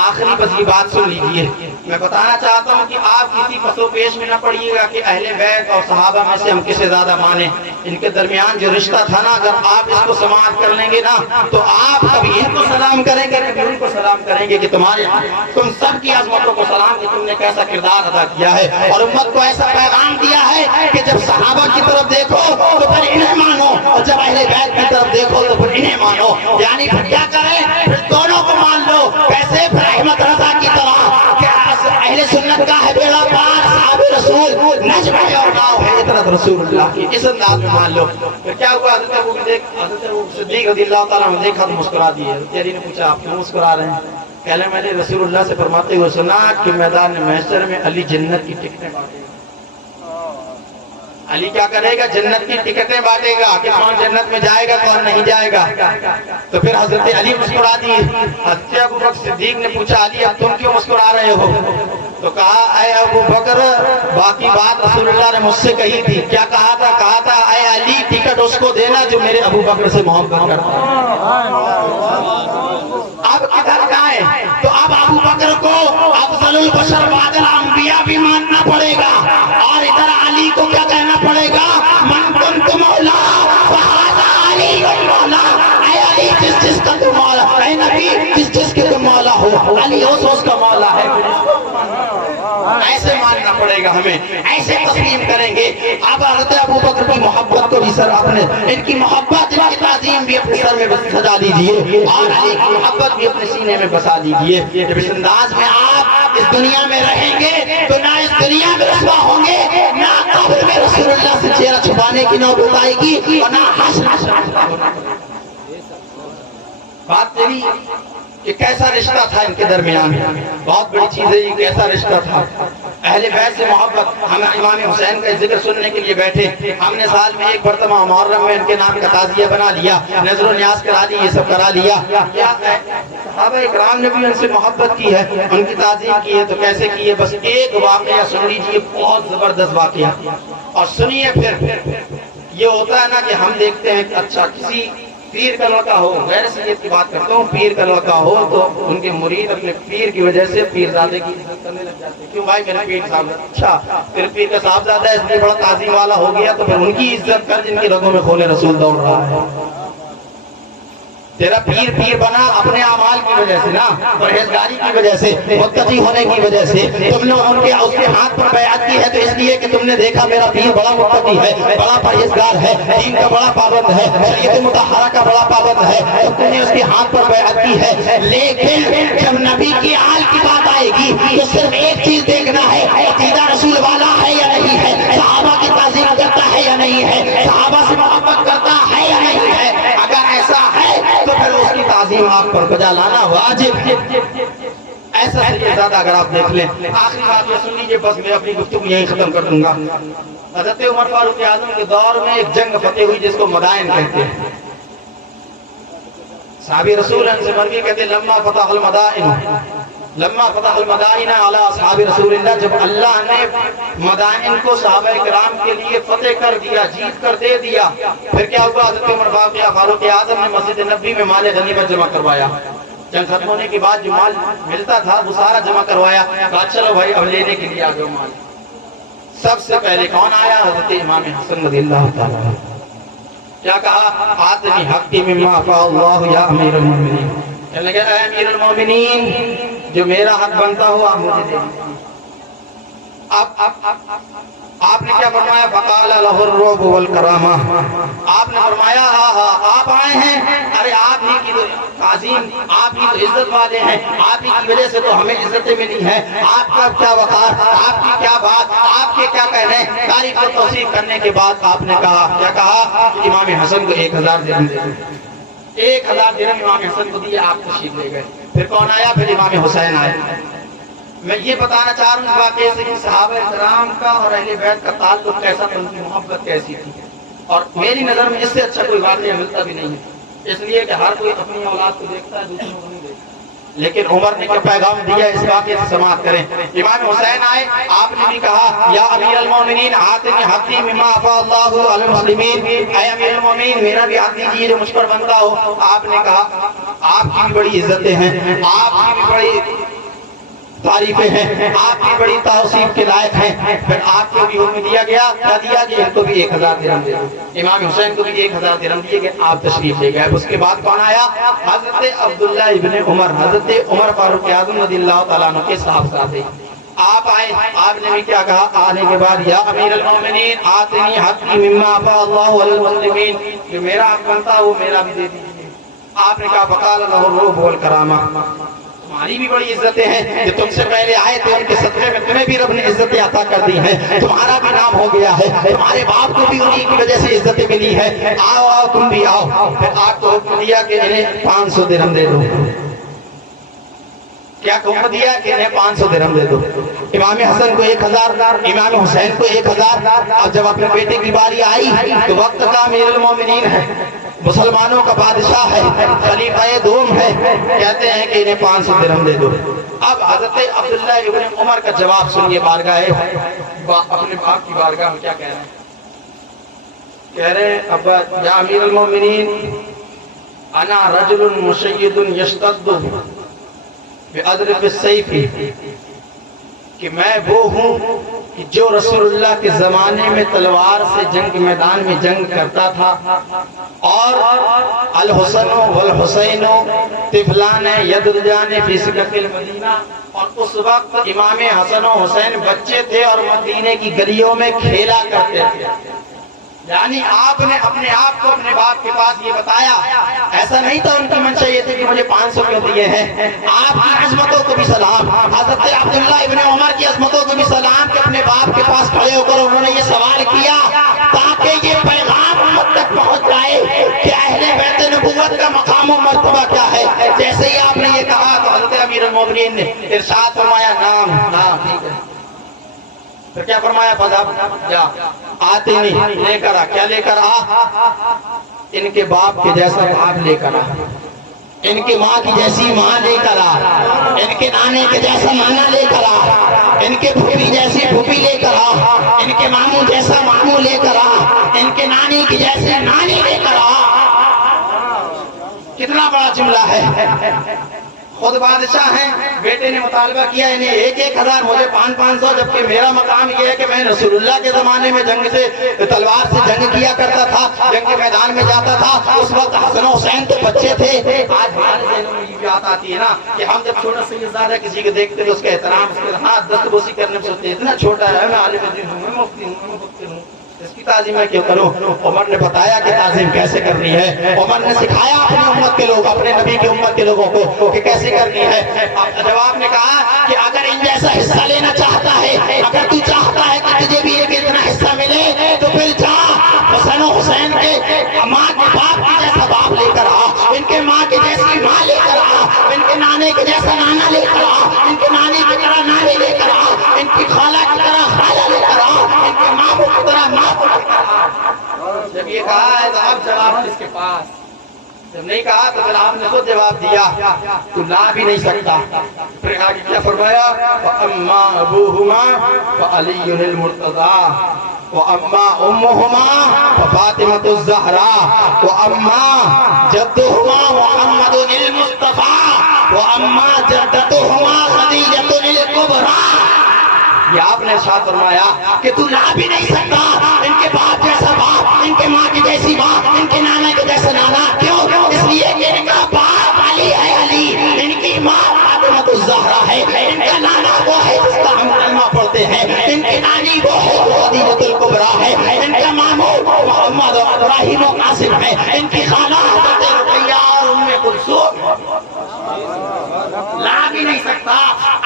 آخری بس یہ بات سن لیجیے. میں بتانا چاہتا ہوں کہ آپ کسی پس و پیش میں نہ پڑھیے گا کہ اہل بیت اور صحابہ میں سے ہم کسے زیادہ مانیں. ان کے درمیان جو رشتہ تھا نا، اگر آپ اس کو سماعت کر لیں گے نا تو آپ کبھی ان کو سلام کریں گے کبھی ان کو سلام کریں گے کہ تم سب کی عظمتوں کو سلام کہ تم نے کیسا کردار ادا کیا ہے اور امت کو ایسا پیغام دیا ہے کہ جب صحابہ کی طرف دیکھو تو پھر انہیں مانو اور جب اہل بیت کی طرف دیکھو تو پھر انہیں مانو. یعنی پھر کیا کریں؟ پھر دونوں کو مان لو. کیسے؟ پھر احمد رضا کی طرح کہ اہل سنت کا ہے بیڑا پار، صحاب رسول نجم ہے اور ناؤ ہے اطرت رسول اللہ کی. اس انداز میں مان لو. پھر کیا ہوا؟ حضرت ابو صدیق رضی اللہ تعالیٰ عنہ دیکھا تو مسکرا دیے. علی نے پوچھا آپ کیوں مسکرا رہے ہیں؟ کہنے میں نے رسول اللہ سے فرماتے ہوئے سنا کہ میدان محشر میں علی جنت کی ٹکٹیں بانٹے گا. علی کیا کرے گا؟ جنت کی ٹکٹیں بانٹے گا کہ کون جنت میں جائے گا کون نہیں جائے گا. تو پھر حضرت علی مسکرا دیے. حضرت ابو بکر صدیق نے پوچھا علی اب تم کیوں مسکرا رہے ہو؟ تو کہا اے ابو بکر باقی بات رسول اللہ نے مجھ سے کہی تھی. کیا کہا تھا؟ کہا تھا اے علی ٹکٹ اس کو دینا جو میرے ابو بکر سے محبت کرتا ہے. اب کدھر جائیں؟ تو اب ابو بکر کو افضل البشر بعد الانبیاء بھی ماننا پڑے گا اور ادھر علی کو کیا کہنا پڑے گا؟ من کنت مولا فہذا علی مولا. اے علی جس کا تم مولا، اے نبی جس کے تم مولا ہو، علی اس کا مولا ہے. ایسے ماننا پڑے گا ہمیں، ایسے تسلیم کریں گے. اب حضرت ابو بکر کی محبت کو بھی سر اپنے ان کی محبت ان کی تعظیم بھی اپنے سر میں سجا دیجئے اور علی کی محبت بھی اپنے سینے میں بسا دیجئے. جب اس انداز میں آپ اس دنیا میں رہیں گے تو نہ اس دنیا میں رسوا ہوں گے، نہ قبر میں رسول اللہ سے چہرہ چھپانے کی نوبت آئے گی اور نہ حشر. بات چلی کہ کیسا رشتہ تھا ان کے درمیان. بہت بڑی چیز ہے یہ کیسا رشتہ تھا. اہل بیت سے محبت. ہم امام حسین کا ذکر سننے کے لیے بیٹھے. ہم نے سال میں ایک مرتبہ محرم میں ان کے نام کا تعزیہ بنا لیا، نظر و نیاز کرا لی، یہ سب کرا لیا. صحابہ اکرام نے بھی ان سے محبت کی ہے، ان کی تعظیم کی ہے. تو کیسے کی ہے؟ بس ایک واقعہ سن لیجیے، بہت زبردست واقعہ. اور سنیے پھر یہ ہوتا ہے نا کہ ہم دیکھتے ہیں کہ اچھا کسی پیر کا لڑکا ہو، غیر سید کی بات کرتا ہوں، پیر کا لڑکا ہو تو ان کے مرید اپنے پیر کی وجہ سے پیرزادے کی عزت کرنے لگ جاتے ہیں. کیوں بھائی میرا پیر صاحب؟ اچھا پھر پیر کا صاحبزادہ ہے اس لیے بڑا تعظیم والا ہو گیا تو پھر ان کی عزت کر جن کی رگوں میں خون رسول دوڑ رہا ہے. تیرا پیر بنا اپنے اعمال کی وجہ سے نا، پرہیزگاری کی وجہ سے، متقی ہونے کی وجہ سے. تم نے اس کے ہاتھ پر بیعت کی ہے تو اس لیے کہ تم نے دیکھا میرا پیر بڑا متقی ہے، بڑا پرہیزگار ہے، دین کا بڑا پابند ہے، شریعت مطہرہ کا بڑا پابند ہے، تو تم نے اس کے ہاتھ پر بیعت کی ہے. لیکن جب نبی کی آل کی بات آئے گی تو صرف ایک چیز دیکھنا ہے، عقیدہ رسول والا ہے یا نہیں ہے، صحابہ کی تعظیم کرتا ہے یا نہیں ہے، صحابہ سے محبت کرتا ہے یا نہیں ہے. اگر ایسا ہے تو پھر اس کی تعظیم آپ پر بجا لانا واجب. ایسا سے زیادہ اگر آپ دیکھ لیں. آخری بات یہ سن لیجیے، بس میں اپنی گفتگو یہیں ختم کر دوں گا. حضرت عمر فاروق اعظم کے دور میں ایک جنگ فتح ہوئی جس کو مدائن کہتے ہیں. صحابی رسول ان سے مرگی کہتے ہیں لما فتح المدائن علی اصحاب رسول اللہ. جب اللہ نے مدائن کو صحابہ کرام کے لیے فتح کر دیا، جیت کر دے دیا، پھر کیا ہوا؟ حضرت عمر فاروق اعظم نے مسجد نبی میں مال غنیمت جمع کروایا. جنگ ختم ہونے کے بعد جو مال ملتا تھا وہ سارا جمع کروایا. کہا چلو بھائی اب لینے کے لیے آ جاؤ مال. سب سے پہلے کون آیا؟ حضرت امام حسن رضی اللہ تعالیٰ. کیا کہا؟ آتنی حقی مما افاء اللہ یا امیر المومنین. کہنے لگے اے امیر المومنین جو میرا حق بنتا ہو آپ مجھے دے دیجیے۔ آپ نے کیا فرمایا؟ فقال له الرعب والکرامہ، آپ نے فرمایا ہاں ہاں آپ آئے ہیں، ارے آپ ہی کی تو تعظیم، آپ ہی تو عزت والے ہیں، آپ ہی کی وجہ سے تو ہمیں عزتیں ملی ہیں، آپ کا کیا وقار، آپ کی کیا بات، آپ کے کیا کہنے ہیں۔ تعریف و توصیف کرنے کے بعد آپ نے کہا، کیا کہا؟ امام حسن کو 1000 درہم دے دو۔ 1000 درہم امام حسن کو دیے، آپ تشریف لے گئے۔ پھر کون آیا؟ پھر امام حسین آئے۔ میں یہ بتانا چاہ رہا ہوں اس واقعے سے کہ صحابہ کرام کا اور اہل بیت کا تعلق کیسا تھا، ان کی محبت کیسی تھی، اور میری نظر میں اس سے اچھا کوئی واقعہ ملتا بھی نہیں ہے، اس لیے کہ ہر کوئی اپنی اولاد کو دیکھتا ہے، دوسروں کو نہیں دیکھتا، لیکن عمر نے کیا پیغام دیا اس واقعے سے سماعت کریں۔ امام حسین آئے، آپ نے بھی کہا یا امیر المومنین آتنی حقی مما عفا اللہ علی المسلمین، اے امیر المومنین میرا بھی حق دیجیے جو مجھ پر بنتا ہو۔ آپ نے کہا آپ کی بھی بڑی عزتیں ہیں، آپ کی بھی بڑی تعریفیں ہیں، آپ کی بڑی توصیف کے لائق ہیں۔ پھر آپ کو بھی حکم دیا گیا، کیا دیا کہ ان کو بھی 1000 درہم دے دو۔ امام حسین کو بھی 1000 درہم دیے گئے، آپ تشریف لے گئے۔ اس کے بعد کون آیا؟ حضرت عبداللہ ابن عمر، حضرت عمر فاروق اعظم رضی اللہ تعالیٰ عنہ کے صاحبزادے۔ آپ آئے، آپ نے بھی کیا کہا آنے کے بعد؟ یا امیر المومنین آتنی حقی مما عفا اللہ علی المسلمین، جو میرا حق بنتا وہ میرا بھی دے دیجیے۔ آپ نے کہا فقال له الرعب والکرامہ، تمہاری بھی بڑی عزتیں ہیں، جو تم سے پہلے آئے تھے ان کے صدقے میں تمہیں بھی رب نے عزتیں عطا کر دی ہیں، تمہارا بھی نام ہو گیا ہے، تمہارے باپ کو بھی انہی کی وجہ سے عزتیں ملی ہے، آؤ آؤ تم بھی آؤ۔ پھر آپ کو حکم دیا کہ انہیں 500 درہم دے دو۔ کیا حکم دیا کہ انہیں 500 درہم دے دو۔ امام حسن کو 1000، امام حسین کو 1000۔ اب جب اپنے بیٹے کی باری آئی تو وقت کا امیر المومنین ہے، مسلمانوں کا بادشاہ ہے، خلیفہ دوم ہے، کہتے ہیں کہ انہیں 500 درہم دے دو۔ اب حضرت عبداللہ ابن عمر کا جواب سنیے، بارگاہ اپنے باپ کی بارگاہ میں کیا کہہ رہے ہیں؟ کہہ رہے ہیں ابا یا امیر المومنین انا رجل مشید یشتد بأضرب السیف، کہ میں وہ ہوں کہ جو رسول اللہ کے زمانے میں تلوار سے جنگ میدان میں جنگ کرتا تھا، اور الحسن والحسین طفلان یدرجان فی سکک المدینہ، اور اس وقت امام حسن و حسین بچے تھے اور مدینے کی گلیوں میں کھیلا کرتے تھے۔ یعنی آپ نے اپنے آپ کو اپنے باپ کے پاس یہ بتایا، ایسا نہیں تھا ان کی منشا یہ تھی کہ مجھے 500 کیوں دیے ہیں۔ آپ کی عظمتوں کو بھی سلام، حضرت عبداللہ ابن عمر کی عظمتوں کو بھی سلام کہ اپنے باپ کے پاس کھڑے ہو کر انہوں نے یہ سوال کیا تاکہ یہ پیغام امت تک پہنچ جائے کہ اہل بیت نبوت کا مقام و مرتبہ کیا ہے۔ جیسے ہی آپ نے یہ کہا تو حضرت امیر المومنین نے ارشاد فرمایا نام ٹھیک ہے۔ پھر کیا فرمایا؟ فضاب جا آتے نہیں، لے کر آ۔ کیا لے کر آ؟ ان کے باپ کے جیسا باپ لے کر آ، ان کی ماں کی جیسی ماں لے کر آ، ان کے نانے کے جیسا نانا لے کر آ، ان کے پھوپھی جیسی پھوپھی لے کر آ، ان کے ماموں جیسا ماموں لے کر آ، ان کے نانی کی جیسی نانی لے کر آ۔ کتنا بڑا جملہ ہے۔ خود بادشاہ ہیں، بیٹے نے مطالبہ کیا انہیں 1000 مجھے 500، جبکہ میرا مقام یہ ہے کہ میں رسول اللہ کے زمانے میں جنگ سے تلوار سے جنگ کیا کرتا تھا، جنگ کے میدان میں جاتا تھا، اس وقت حسن و حسین تو بچے تھے۔ آج ہمارے ذہنوں میں یہ بات آتی ہے نا کہ ہم جب چھوٹا سیدزادہ کسی کو دیکھتے ہیں اس کا احترام، اس کے ہاتھ دستبوسی کرنے میں سوچتے ہیں اتنا چھوٹا ہے، میں عالم دین ہوں، میں مفتی ہوں، میں مفکر ہوں، اس کی تعظیم میں کیوں کروں؟ عمر نے بتایا کہ تعظیم کیسے کرنی ہے، عمر نے سکھایا اپنی امت کے لوگ، اپنے نبی کی امت کے لوگوں کو کہ کیسے کرنی ہے۔ جواب نے کہا کہ اگر ان جیسا حصہ لینا چاہتا ہے، اگر تو چاہتا ہے کہ تجھے بھی ایک اتنا حصہ ملے تو پھر جا حسن و حسین کے ماں کے باپ کی جیسا باپ لے کر آ، ان کے ماں کی جیسی ماں لے کر آ، ان کے نانے کے جیسا نانا لے کر آ، ان کے نانی کی طرح نانی لے کر آ، ان کی خالہ کی طرح خالہ لے کر آ، ان کے ماموں کی طرح ماں کو لے کر آ۔ جب یہ کہا ہے تو اب جواب اس کے پاس، جب نہیں کہا تو پھر آپ نے خود جواب دیا تو لا بھی نہیں سکتا۔ پھر آگے کیا فرمایا؟ وَأَمَّا أَبُوهُمَا فَعَلِيٌّ الْمُرْتَضَىٰ وَأَمَّا أُمُّهُمَا فَفَاطِمَةُ الزَّهْرَاء وَأَمَّا جَدُّهُمَا مُحَمَّدٌ الْمُصْطَفَىٰ وَأَمَّا جَدَّتُهُمَا خَدِیجَةٌ الْکُبْرىٰ۔ یہ آپ نے ساتھ فرمایا کہ تو لا بھی نہیں سکتا ان کے باپ جیسا باپ، ان کے ماں کی جیسی ماں، ان کے نانا کے جیسا نانا۔ کیوں؟ اس لیے کہ ان کا باپ علی ہے، علی، ان کی ماں فاطمہ الزہرا ہے، ان کا نانا وہ ہے جس کا ہم کلمہ پڑھتے ہیں، ان کی نانی وہ ہے خدیجہ الکبریٰ ہے، ان کا ماموں محمد ابراہیم و قاسم ہے، ان کی خالہ حضرت رقیہ اور ام کلثوم۔ لا بھی نہیں سکتا۔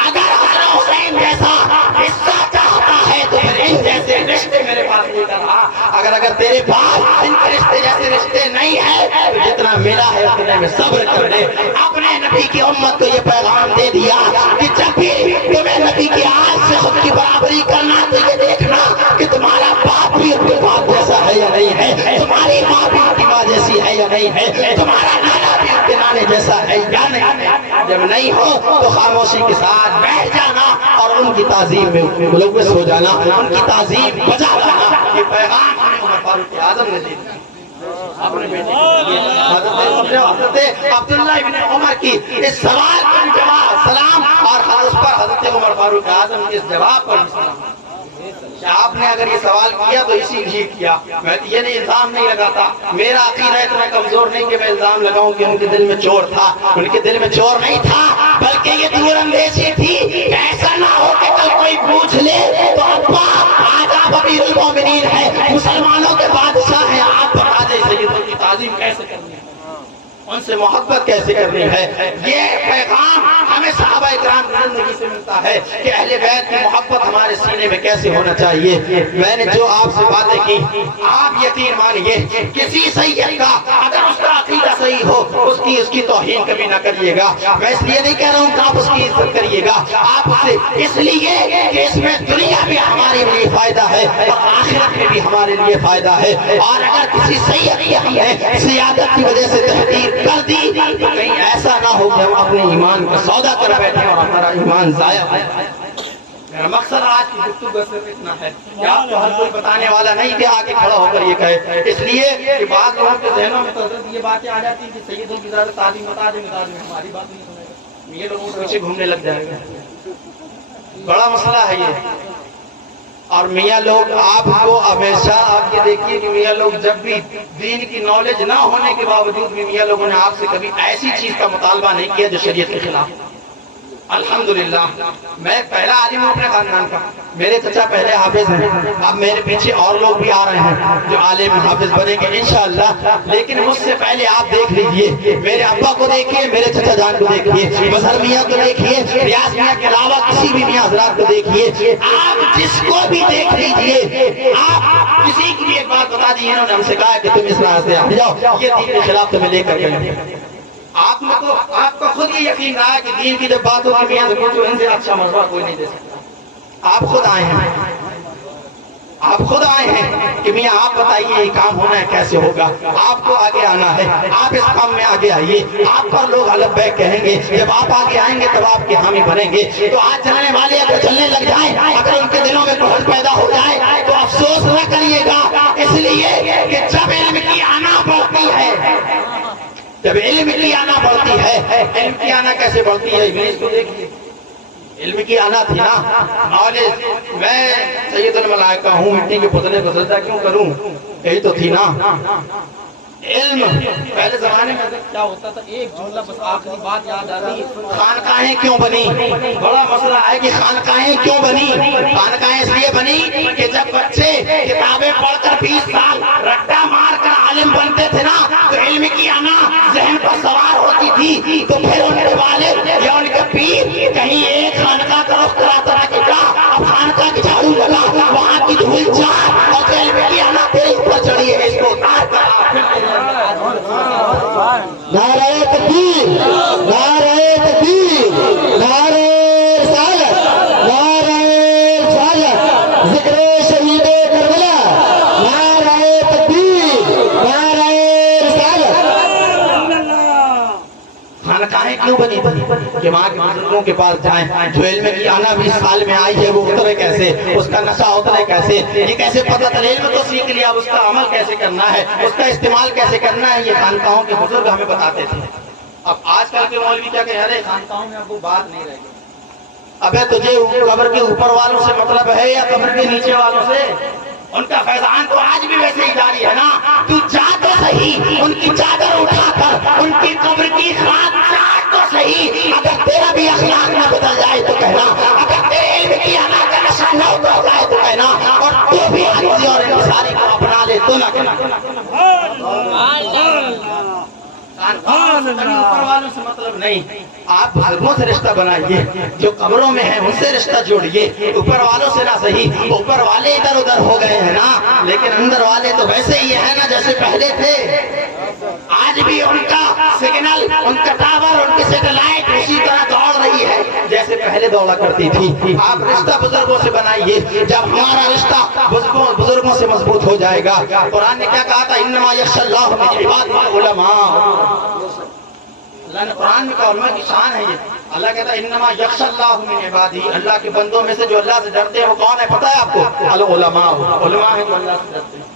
اگر حسن حسین جیسا حصہ چاہتا ہے تو پھر ان جیسے رشتے میرے پاس لے کر آ۔ اگر تیرے پاس ان کے رشتے جیسے رشتے نہیں ہے تو جتنا ملا ہے اتنے میں صبر کر لے۔ اپنے نبی کی امت کو یہ پیغام دے دیا کہ جب بھی تمہیں نبی کی آج سے خود کی برابری کرنا تو یہ دیکھنا کہ تمہارا باپ بھی ان کے باپ جیسا ہے یا نہیں ہے، تمہاری ماں بھی ان کی ماں جیسی ہے یا نہیں ہے، تمہارا نانا بھی ان کے نانے جیسا ہے یا نہیں ہے۔ جب نہیں ہو تو خاموشی کے ساتھ بیٹھ جانا اور ان کی تعظیم میں ملوث ہو جانا، ان کی تعظیم بجا لانا۔ یہ پیغام ہمیں عمر فاروق اعظم نے دیا اپنے بیٹے حضرت عبداللہ ابن عمر کی اس سوال کا جواب سلام، اور اس پر حضرت عمر فاروق اعظم کے اس جواب پر سلام۔ آپ نے اگر یہ سوال کیا تو اسی لیے کیا، میں یہ نہیں الزام نہیں لگاتا، میرا عقیدہ اتنا کمزور نہیں کہ میں الزام لگاؤں کہ ان کے دل میں چور تھا، ان کے دل میں چور نہیں تھا، بلکہ یہ دور اندیشی تھی کہ ایسا نہ ہو کہ کل کوئی پوچھ لے تو ابا آج آپ امیر المومنین ہیں، مسلمانوں کے بادشاہ ہیں، آپ بتا دیں سیدوں کی تعظیم کیسے کرنی ہے، ان سے محبت کیسے کرنی ہے۔ یہ پیغام ہمیں صحابہ کرام کی زندگی سے ملتا ہے کہ اہل بیت کی محبت ہمارے سینے میں کیسے ہونا چاہیے۔ میں نے جو آپ سے باتیں کی، آپ یقین مانیے کسی سید کا اگر اس کا عقیدہ صحیح ہو اس کی توہین کبھی نہ کریے گا۔ میں اس لیے نہیں کہہ رہا ہوں کہ آپ اس کی عزت کریے گا، آپ اسے اس لیے کہ اس میں دنیا میں ہمارے لیے فائدہ ہے اور آخرت میں بھی ہمارے لیے فائدہ ہے۔ اور اگر کسی سید کی سیادت کی وجہ سے تحقیر کر دی تو کہیں ایسا نہ ہو کہ ہم اپنے ایمان کا سودا کر بیٹھے اور ہمارا ایمان ضائع ہو جائے۔ میرا مقصد آج کی گفتگو صرف اتنا ہے کہ آپ کو ہر کوئی بتانے والا نہیں کہ آگے کھڑا ہو کر یہ کہے، اس لیے کہ بعض لوگوں کے ذہنوں میں تو حضرت یہ باتیں آ جاتی ہیں کہ سیدوں کی زیادہ تعلیم بتا دیں، ہماری بات نہیں سنے گا، یہ لوگوں کے پیچھے گھومنے لگ جائے گا۔ بڑا مسئلہ ہے یہ۔ اور میاں لوگ آپ کو ہمیشہ آپ یہ دیکھیے کہ میاں لوگ جب بھی دین کی نالج نہ ہونے کے باوجود بھی میاں لوگوں نے آپ سے کبھی ایسی چیز کا مطالبہ نہیں کیا جو شریعت کے خلاف۔ الحمدللہ میں پہلا عالم ہوں اپنے خاندان کا، میرے چچا پہلے حافظ ہیں، اب میرے پیچھے اور لوگ بھی آ رہے ہیں جو عالم حافظ بنیں گے انشاءاللہ، لیکن مجھ سے پہلے آپ دیکھ لیجئے، میرے ابا کو دیکھیے، میرے چچا جان کو دیکھیے، مظہر میاں کو دیکھیے، ریاض میاں کے علاوہ کسی بھی میاں حضرات کو دیکھیے، آپ جس کو بھی دیکھ لیجئے، آپ کسی کی بھی ایک بات بتا دیئے، انہوں نے ہم سے کہا کہ تم اس راہ سے ہٹ جاؤ، یہ دین کے خلاف تمہیں لے کر گئے۔ آپ کو خود یہ یقین رہا ہے کہ دین کی جب بات ہوگی میاں تو ان سے اچھا مشورہ کوئی نہیں دے سکتا۔ آپ خود آئے ہیں کہ میاں آپ بتائیے یہ کام ہونا ہے کیسے ہوگا، آپ کو آگے آنا ہے، آپ اس کام میں آگے آئیے، آپ پر لوگ البیک کہیں گے، جب آپ آگے آئیں گے تب آپ کے حامی بنیں گے۔ تو آج چلنے والے اگر چلنے لگ جائیں، اگر ان کے دلوں میں کوہر پیدا ہو جائے تو افسوس نہ کریے گا، اس لیے کہ جب علم کی آنا بڑھتی ہے، جب علم کی آنا بڑھتی ہے، علم کی آنا کیسے بڑھتی ہے ابلیس کو دیکھیے، علم کی آنا تھی نا، نالج، میں سید الملائکہ ہوں، مٹی کے پتلے کو سجدہ کیوں کروں، یہی تو تھی نا علم۔ پہلے زمانے میں کیا ہوتا تھا، ایک جملہ بس آخری بات یاد آتی، خانقاہیں کیوں بنی؟ بڑا مسئلہ ہے کہ خانقاہیں کیوں بنی؟ خانقاہیں اس لیے بنی کہ جب بچے کتابیں پڑھ کر 20 سال رٹا مار کر عالم بنتے تھے نا، تو علم کی آنا ذہن پر سوار ہوتی تھی، تو پھر ان کے والد یا ان کے پیر کہیں ایک خانقاہ کا رخ کراتا رہا کہ جا اب خانقاہ کی جھاڑو لگا، وہاں کی دھول چاٹ، اور علم کی آنا تیرے اوپر چڑھی ہے، اس کو اتار کر نعرہ تکبیر، نعرہ تکبیر، نعرہ رسالت، نعرہ رسالت، ذکر شہید کربلا، نعرہ تکبیر، نعرہ رسالت۔ خانقاہیں کیوں بنی کہ وہاں کے بزرگوں کے پاس جائیں، جو علم کی آنا 20 سال میں آئی ہے وہ اترے کیسے، اس کا نشہ اترے کیسے، یہ کیسے پتہ چلے، علم تو سیکھ لیا، اس کا عمل کیسے کرنا ہے، اس کا استعمال کیسے کرنا ہے، یہ خانقاہوں کے بزرگ ہمیں بتاتے تھے۔ اب آج کل کے مولوی کیا کہہ رہے ہیں، خانقاہوں میں اب وہ بات نہیں رہ گئی، ابے تجھے قبر کے اوپر والوں سے مطلب ہے یا قبر کے نیچے والوں سے؟ ان کا فیضان تو آج بھی ویسے ہی جاری ہے نا. تو جا تو صحیح ان کی چادر اٹھا کر ان کی قبر کی خاک چاٹ تو صحیح. اگر تیرا بھی اخلاق نہ بدل جائے تو کہنا, اگر تیرے علم کی اعلیٰ کا نشہ نہ اتر جائے تو کہنا, اور تو بھی عاجزی اور انکساری کو اپنا لے تو نہ کہنا. اوپر والوں سے مطلب نہیں, آپ بزرگوں سے رشتہ بنائیے, جو قبروں میں ہیں ان سے رشتہ جوڑیے. اوپر والوں سے نہ صحیح, اوپر والے ادھر ادھر ہو گئے ہیں نا, لیکن اندر والے تو ویسے ہی ہیں نا جیسے پہلے تھے. آج بھی ان کا سگنل, ان کا ٹاور, ان کی سیٹلائٹ اسی طرح دوڑ رہی ہے جیسے پہلے دوڑا کرتی تھی. آپ رشتہ بزرگوں سے بنائیے. جب ہمارا رشتہ بزرگوں سے مضبوط ہو جائے گا, قرآن نے کیا کہا تھا, انما یخشی اللہ من عبادہ العلماء. اللہ نے قرآن میں کہا, علماء کی شان ہے یہ. اللہ کہتا ہے انما یخشی اللہ من عبادہ, اللہ کے بندوں میں سے جو اللہ سے ڈرتے ہیں وہ کون ہے پتہ ہے آپ کو؟ العلماء. علماء ہیں جو اللہ سے ڈرتے ہیں.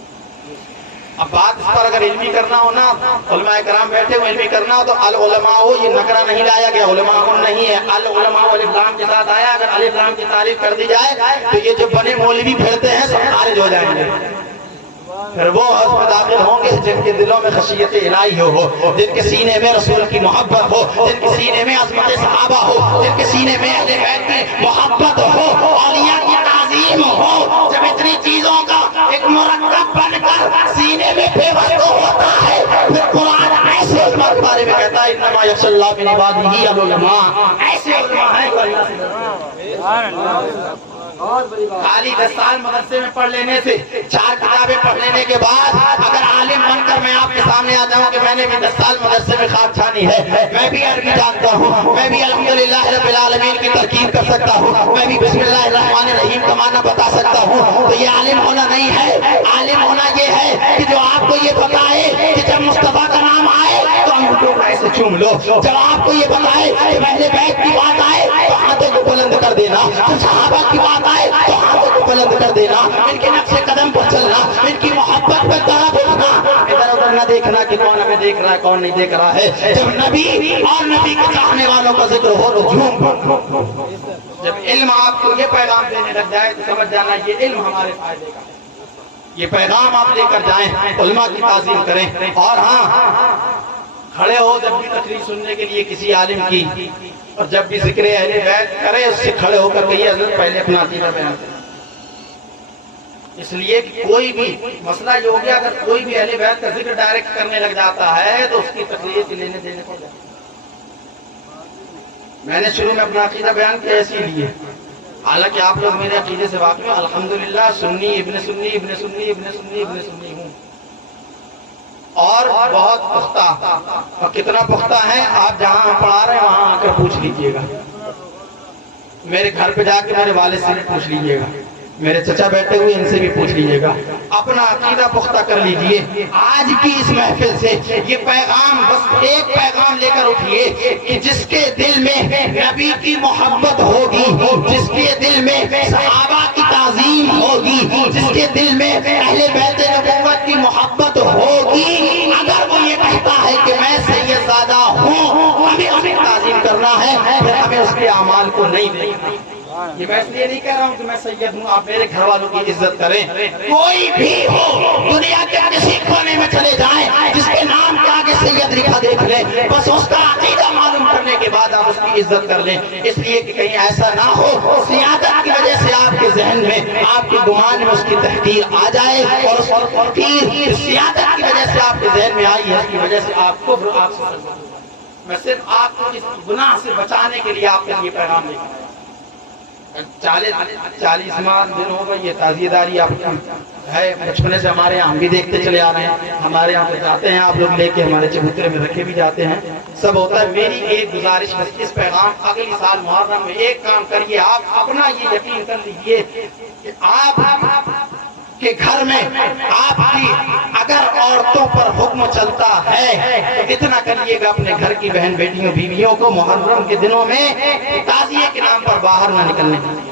اب بات اس پر اگر علمی کرنا ہو نا, علماء کرام بیٹھے ہو علمی کرنا ہو تو العلماء ہو, یہ نکرہ نہیں لایا گیا, علماء نہیں ہے. العلماء الف لام کے ساتھ آیا. اگر الف لام کی تعریف کر دی جائے تو یہ جو بنے مولوی پھرتے ہیں سب خارج ہو جائیں گے. پھر وہ اس میں داخل ہوں گے جن کے دلوں میں خشیت الہی ہو, جن کے سینے میں رسول کی محبت ہو, جن کے سینے میں عظمت صحابہ ہو, جن کے سینے میں اہل بیت کی محبت ہو, اولیاء کی تعظیم ہو. جب اتنی چیزوں کا ایک مرکب بن کر سینے میں پیوست ہوتا ہے, پھر قرآن ایسے علماء کے بارے میں کہتا ہے انما یخشی اللہ من عبادہ العلماء. ایسے علماء ہیں جو اللہ سے ڈرتے ہیں. خالی 10 سال مدرسے میں پڑھ لینے سے, 4 کتابیں پڑھ لینے کے بعد اگر عالم بن کر میں آپ کے سامنے آ جاؤں کہ میں نے بھی 10 سال مدرسے میں خواب چھانی ہے, میں بھی عربی جانتا ہوں, میں بھی الحمدللہ رب العالمین کی ترکیب کر سکتا ہوں, میں بھی بسم اللہ الرحمن الرحیم کا معنی بتا سکتا ہوں, تو یہ عالم ہونا نہیں ہے. عالم ہونا یہ ہے کہ جو آپ کو یہ بتائے کہ جب مصطفیٰ کا نام آئے تو انگوٹھوں کو ایسے چوم لو, جب آپ کو یہ بتائے کہ اہل بیت کی بات آئے تو ہاتھوں کو بلند کر دینا, جب صحابہ کی بات آئے تو ہاتھوں کو بلند کر دینا, ان کے نقش قدم پر چلنا, ان کی محبت پر طرف اٹھنا, ادھر ادھر نہ دیکھنا کہ کون ہمیں دیکھ رہا ہے کون نہیں دیکھ رہا ہے. جب نبی اور نبی کے چاہنے والوں کا ذکر ہو تو جھوم پڑو. جب علم آپ کو یہ پیغام دینے لگ جائے تو سمجھ جانا یہ علم ہمارے فائدے کا, یہ پیغام آپ لے کر جائیں, علماء کی تعظیم کریں. اور ہاں, کھڑے ہو جب بھی تقریر سننے کے لیے کسی عالم کی, اور جب بھی ذکر اہل بیت کرے اس سے کھڑے ہو کر کہیے حضرت پہلے اپنا عقیدہ بیان کریں. اس لیے کہ کوئی بھی مسئلہ یہ ہو گیا, اگر کوئی بھی اہل بیت کا ذکر ڈائریکٹ کرنے لگ جاتا ہے تو اس کی تقریر کے لینے دینے پڑ جاتا ہے. میں نے شروع میں اپنا عقیدہ بیان کیا اسی لیے, حالانکہ آپ لوگ میرے عقیدے سے واقف ہیں, الحمدللہ سنی ابن سنی ابن سنی ابن سنی ابن سنی ہوں, اور بہت پختہ. اور کتنا پختہ ہے آپ جہاں ہم پڑھا رہے ہیں وہاں آ کر پوچھ لیجئے گا, میرے گھر پہ جا کے میرے والد سے بھی پوچھ لیجئے گا, میرے چچا بیٹھے ہوئے ان سے بھی پوچھ لیجئے گا. اپنا عقیدہ پختہ کر لیجئے. آج کی اس محفل سے یہ پیغام, بس ایک پیغام لے کر اٹھیے کہ جس کے دل میں نبی کی محبت ہوگی, جس کے دل میں صحابہ کی تعظیم ہوگی, جس کے دل میں اہل بیت نبوت کی محبت ہوگی, اگر وہ یہ کہتا ہے کہ میں سید زادہ ہوں, ہمیں تعظیم کرنا ہے, پھر ہمیں اس کے اعمال کو نہیں دیکھنا. یہ میں اس لیے نہیں کہہ رہا ہوں کہ میں سید ہوں, آپ میرے گھر والوں کی عزت کریں. کوئی بھی ہو, دنیا کے کسی کونے میں چلے جائیں, جس کے نام کے آگے سید لکھا دیکھ لیں, بس اس کا عقیدہ معلوم کرنے کے بعد آپ اس کی عزت کر لیں. اس لیے کہ کہیں ایسا نہ ہو سیادت کی وجہ سے آپ کے ذہن میں, آپ کے گمان میں اس کی تحقیر آ جائے, اور اس تحقیر سیادت کی وجہ سے آپ کے ذہن میں آئی ہے, اس کی وجہ سے آپ کفر, آپ سے. میں صرف آپ کو اس گناہ سے بچانے کے لیے آپ کے لیے پیغام لے کر 40 دن ہو گئے یہ تعزیہ داری آپ کی ہے. بچپنے سے ہمارے یہاں ہم بھی دیکھتے چلے آ رہے ہیں, ہمارے یہاں پہ جاتے ہیں آپ لوگ لے کے, ہمارے چبوترے میں رکھے بھی جاتے ہیں, سب ہوتا ہے. میری ایک گزارش ہے, اس پیغام اگلی سال محرم میں ایک کام کریے, آپ اپنا یہ یقین کر لیجئے کہ آپ کے گھر میں آپ کی اگر عورتوں پر حکم چلتا ہے تو اتنا کریے گا اپنے گھر کی بہن بیٹیوں بیویوں کو محرم کے دنوں میں تعزیے کے نام پر باہر نہ نکلنے دیجیے.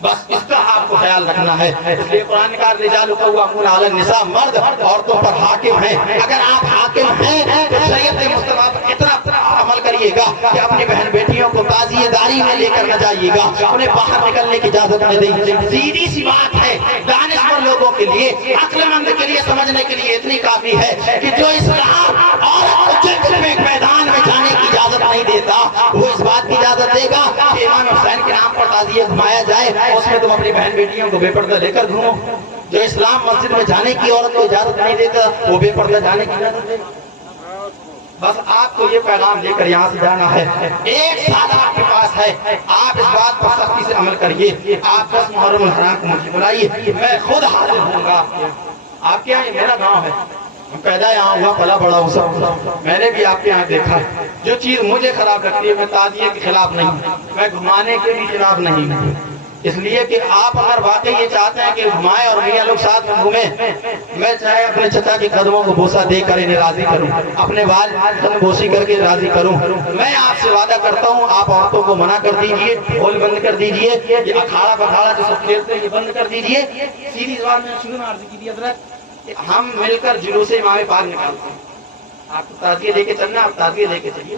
بس اس کا آپ کو خیال رکھنا ہے. اس لیے قرآن کا رجال قوامون علی النساء, مرد عورتوں پر حاکم ہیں. اگر آپ حاکم ہیں تو شریعت مصطفیٰ پر اتنا عمل کریے گا کہ اپنی بہن بیٹیوں کو تعزیہ داری میں لے کر نہ جائیے گا, انہیں باہر نکلنے کی اجازت نہ دیں. سیدھی سی بات ہے, دانشور لوگوں کے لیے، عقل مند کے لیے سمجھنے کے لیے اتنی کافی ہے کہ جو اسلام اور جنگ میں میدان میں جانے کی اجازت نہیں دیتا، وہ اس بات کی اجازت دے گا کہ امام حسین کے نام پر تعزیہ گھمایا جائے، اس میں تم اپنی بہن بیٹیوں کو بے پردہ لے کر گھومو۔ جو اسلام مسجد میں جانے کی عورت کو اجازت نہیں دیتا، وہ بے پردہ جانے کی اجازت دے گا۔ بس آپ کو یہ پیغام لے کر یہاں سے جانا ہے۔ ایک سال آپ کے پاس ہے، آپ اس بات پر سختی سے عمل کریے۔ آپ 10 محرم الحرام کو مجھے بلائیے، میں خود حاضر ہوں گا آپ کے یہاں۔ یہ میرا گاؤں ہے، میں پیدا یہاں ہوا، پلا بڑا ہوں سب، میں نے بھی آپ کے یہاں دیکھا۔ جو چیز مجھے خراب لگتی ہے، میں تعزیے کے خلاف نہیں ہوں، میں گھمانے کے بھی خلاف نہیں ہوں، اس لیے کہ آپ اگر واقعی یہ چاہتے ہیں کہ گھمائیں اور میاں لوگ ساتھ میں گھومیں، میں چاہے اپنے چچا کے قدموں کو بوسہ دے کر انہیں راضی کروں، اپنے والد قدم بوسی کر کے راضی کروں۔ میں آپ سے وعدہ کرتا ہوں، آپ عورتوں کو منع کر دیجئے، ڈھول بند کر دیجئے، یہ اکھاڑا بکھاڑا جو سب کھیلتے ہیں یہ بند کر دیجئے۔ سیدھی زبان میں شروع میں عرض کی تھی حضرت، ہم مل کر جلوس امام پاک نکالتے ہیں۔ آپ کو تعزیہ لے کے چلنا، آپ تعزیہ لے کے چلیے،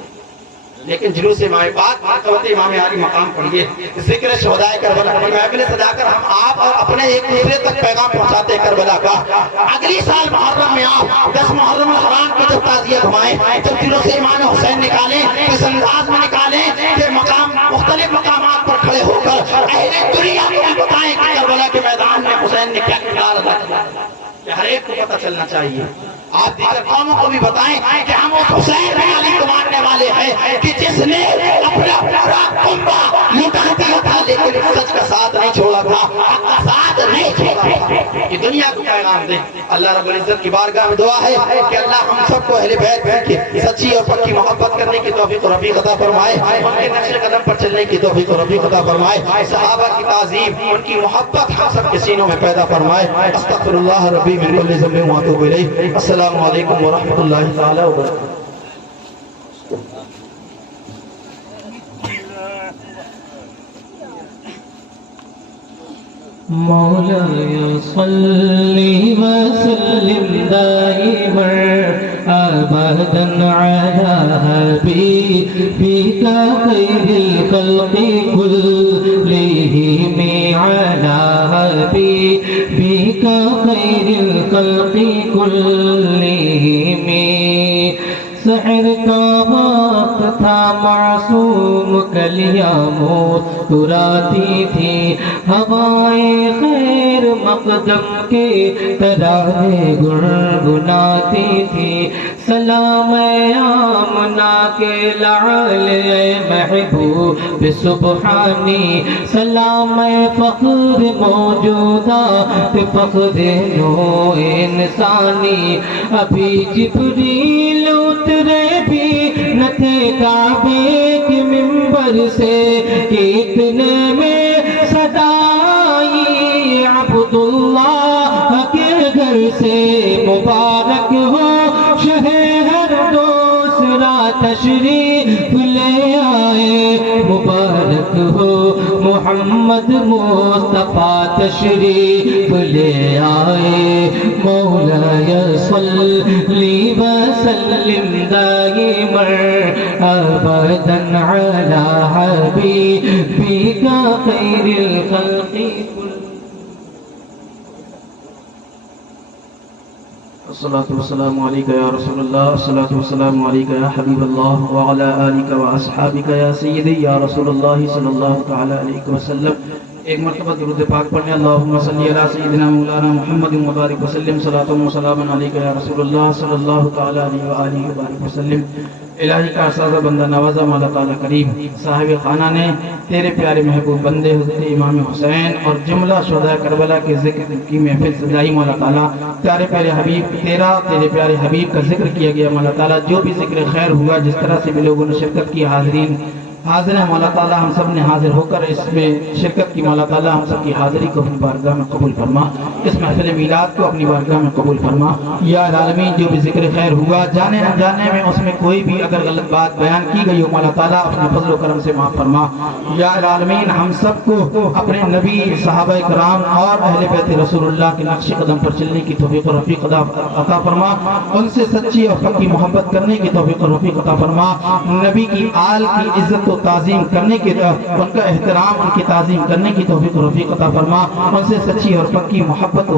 لیکن جلوس امام پاک مرتبت امام علی مقام پڑھیے، ذکر شہداء کربلا کی محفل سجا کر ہم آپ اور اپنے ایک دوسرے تک پیغام پہنچاتے ہیں کربلا کا۔ اگلی سال محرم میں آپ 10 محرم الحرام کو جب تعزیہ گھمائیں، جب جلوس امام حسین نکالیں، اس انداز میں نکالیں کہ مقام مختلف مقامات پر کھڑے ہو کر اہل دنیا کو بتائیں کہ کربلا کے میدان میں حسین نے کیا کردار ادا کیا، ہر ایک کو پتہ چلنا چاہیے۔ آپ دیگر قوموں کو بھی بتائیں کہ ہم اس حسین بن علی کو ماننے والے ہیں کہ جس نے اپنا پورا کنبہ لٹا دیا تھا لیکن سچ کا ساتھ نہیں چھوڑا تھا، حق کا ساتھ نہیں چھوڑا تھا۔ یہ دنیا کو پیغام دے۔ اللہ رب العزت کی بارگاہ میں دعا ہے کہ اللہ ہم سب کو اہل بیت کی سچی اور پکی محبت کرنے کی توفیق و رفیق عطا فرمائے، ان کے نقش قدم پر چلنے کی توفیق و رفیق عطا فرمائے، صحابہ کی تعظیم، ان کی محبت ہم سب کے سینوں میں پیدا فرمائے۔ استغفر اللہ ربی من کل ذنب واتوب الیہ۔ السلام علیکم ورحمۃ اللہ تعالی وبرکاتہ۔ مولاي صل وسلم دائما ابدا على حبيبك خير الخلق كلهم، على حبيبك خير الخلق كلهم۔ سحر کا وقت تھا، معصوم کلیاں مسکراتی تھی، ہوائیں خیر مقدم کے ترانے گنگناتی تھی۔ سلام آمنہ کے لعل محبوب سبحانی، سلام فخر موجودات فخر نو انسانی۔ ابھی جبریل اترے بھی نہ تھے کعبے کے منبر سے کہ اتنے میں صدا آئی عبداللہ کے گھر سے۔ مبارک ہو شہر دوسرا تشریف لے آئے، مبارک ہو محمد مصطفیٰ تشریف لے آئے۔ مولاي صلی وسلم دائما ابدا على حبيبك خير الخلق كلهم۔ الصلاة والسلام عليك يا رسول الله، الصلاة والسلام عليك يا حبيب الله، وعلى آلك وأصحابك يا سيدي يا رسول الله صلى الله تعالى عليه وسلم۔ ایک مرتبہ درود پاک پڑھیں۔ اللہم صلی علی سیدنا مولانا محمد مبارک وسلم، صلاۃ و سلام علیک یا رسول اللہ صلی اللہ تعالی علیہ وآلہ وبارک وسلم۔ الہی کا سازہ بندہ نوازہ مولا تعالی کریم، صاحب خانہ نے تیرے پیارے محبوب بندے حضرت امام حسین اور جملہ شہداء کربلا کے ذکر کی محفل سجائی مولا تعالی۔ پیارے پیارے حبیب تیرا، تیرے پیارے حبیب کا ذکر کیا گیا مولا تعالی۔ جو بھی ذکر خیر ہوا، جس طرح سے بھی لوگوں نے شرکت کی، حاضرین حاضر ہیں مولا تعالیٰ، ہم سب نے حاضر ہو کر اس میں شرکت کی مولا تعالیٰ، ہم سب کی حاضری کو اپنی بارگاہ میں قبول فرما، اس محفل میلاد کو اپنی بارگاہ میں قبول فرما یا العالمین۔ جو بھی ذکر خیر ہوا، جانے نہ جانے میں اس میں کوئی بھی اگر غلط بات بیان کی گئی ہو مولا تعالیٰ اپنے فضل و کرم سے معاف فرما یا العالمین۔ ہم سب کو اپنے نبی، صحابہ کرام اور اہل بیت رسول اللہ کے نقش قدم پر چلنے کی توفیق و رفیق عطا فرما، ان سے سچی اور پکی محبت کرنے کی توفیق و رفیق عطا فرما، نبی کی آل کی عزت و تعظیم کرنے کی ان کا احترام ان کی تعظیم کرنے کی توفیق و رفیق عطا فرما ان سے سچی اور پکی محبت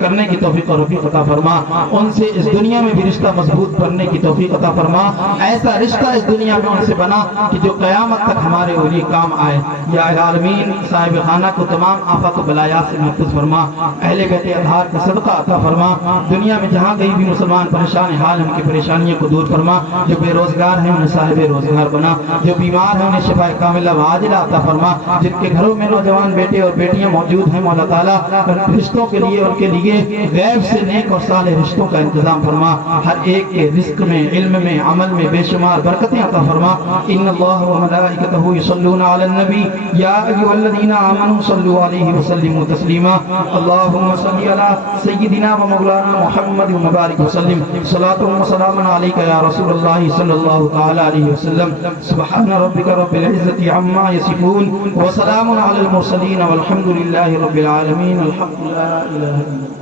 کرنے کی توفیق و رفیق عطا فرما ان سے اس دنیا میں بھی رشتہ مضبوط کرنے کی توفیق عطا فرما ایسا رشتہ اس دنیا میں ان سے بنا کہ جو قیامت تک ہمارے ولی کام آئے یا العالمین صاحب خانہ کو تمام آفات و بلایات سے محفوظ فرما اہل بیت اطہار کا صدقہ عطا فرما دنیا میں جہاں کہیں بھی مسلمان پریشان حال ان کی پریشانیوں کو دور فرما جو بے روزگار ہیں انہیں صاحب روزگار بنا جو بیمار ہیں انہیں شفا کاملہ و عاجلہ عطا فرما جن کے گھروں میں نوجوان بیٹے اور بیٹیاں موجود ہیں مولا تعالیٰ رشتوں کے لیے ان کے لیے غیب سے نیک اور صالح رشتوں کا انتظام فرما ہر ایک کے رزق میں علم میں عمل میں بے شمار برکتیں عطا فرما ان اللہ و ملائکتہ یصلون علی النبی یا ایھا الذین آمنوا صلوا علیہ وسلموا تسلیما اللہم صل علی سیدنا و مولانا محمد و مبارک وسلم صلاۃ و سلام علیک یا رسول اللہ صلی اللہ تعالی علیہ وسلم سبحان ربک رب العزۃ عما یصفون وسلام علی المرسلین والحمد للہ رب العالمین الحمد لا الہ الا اللہ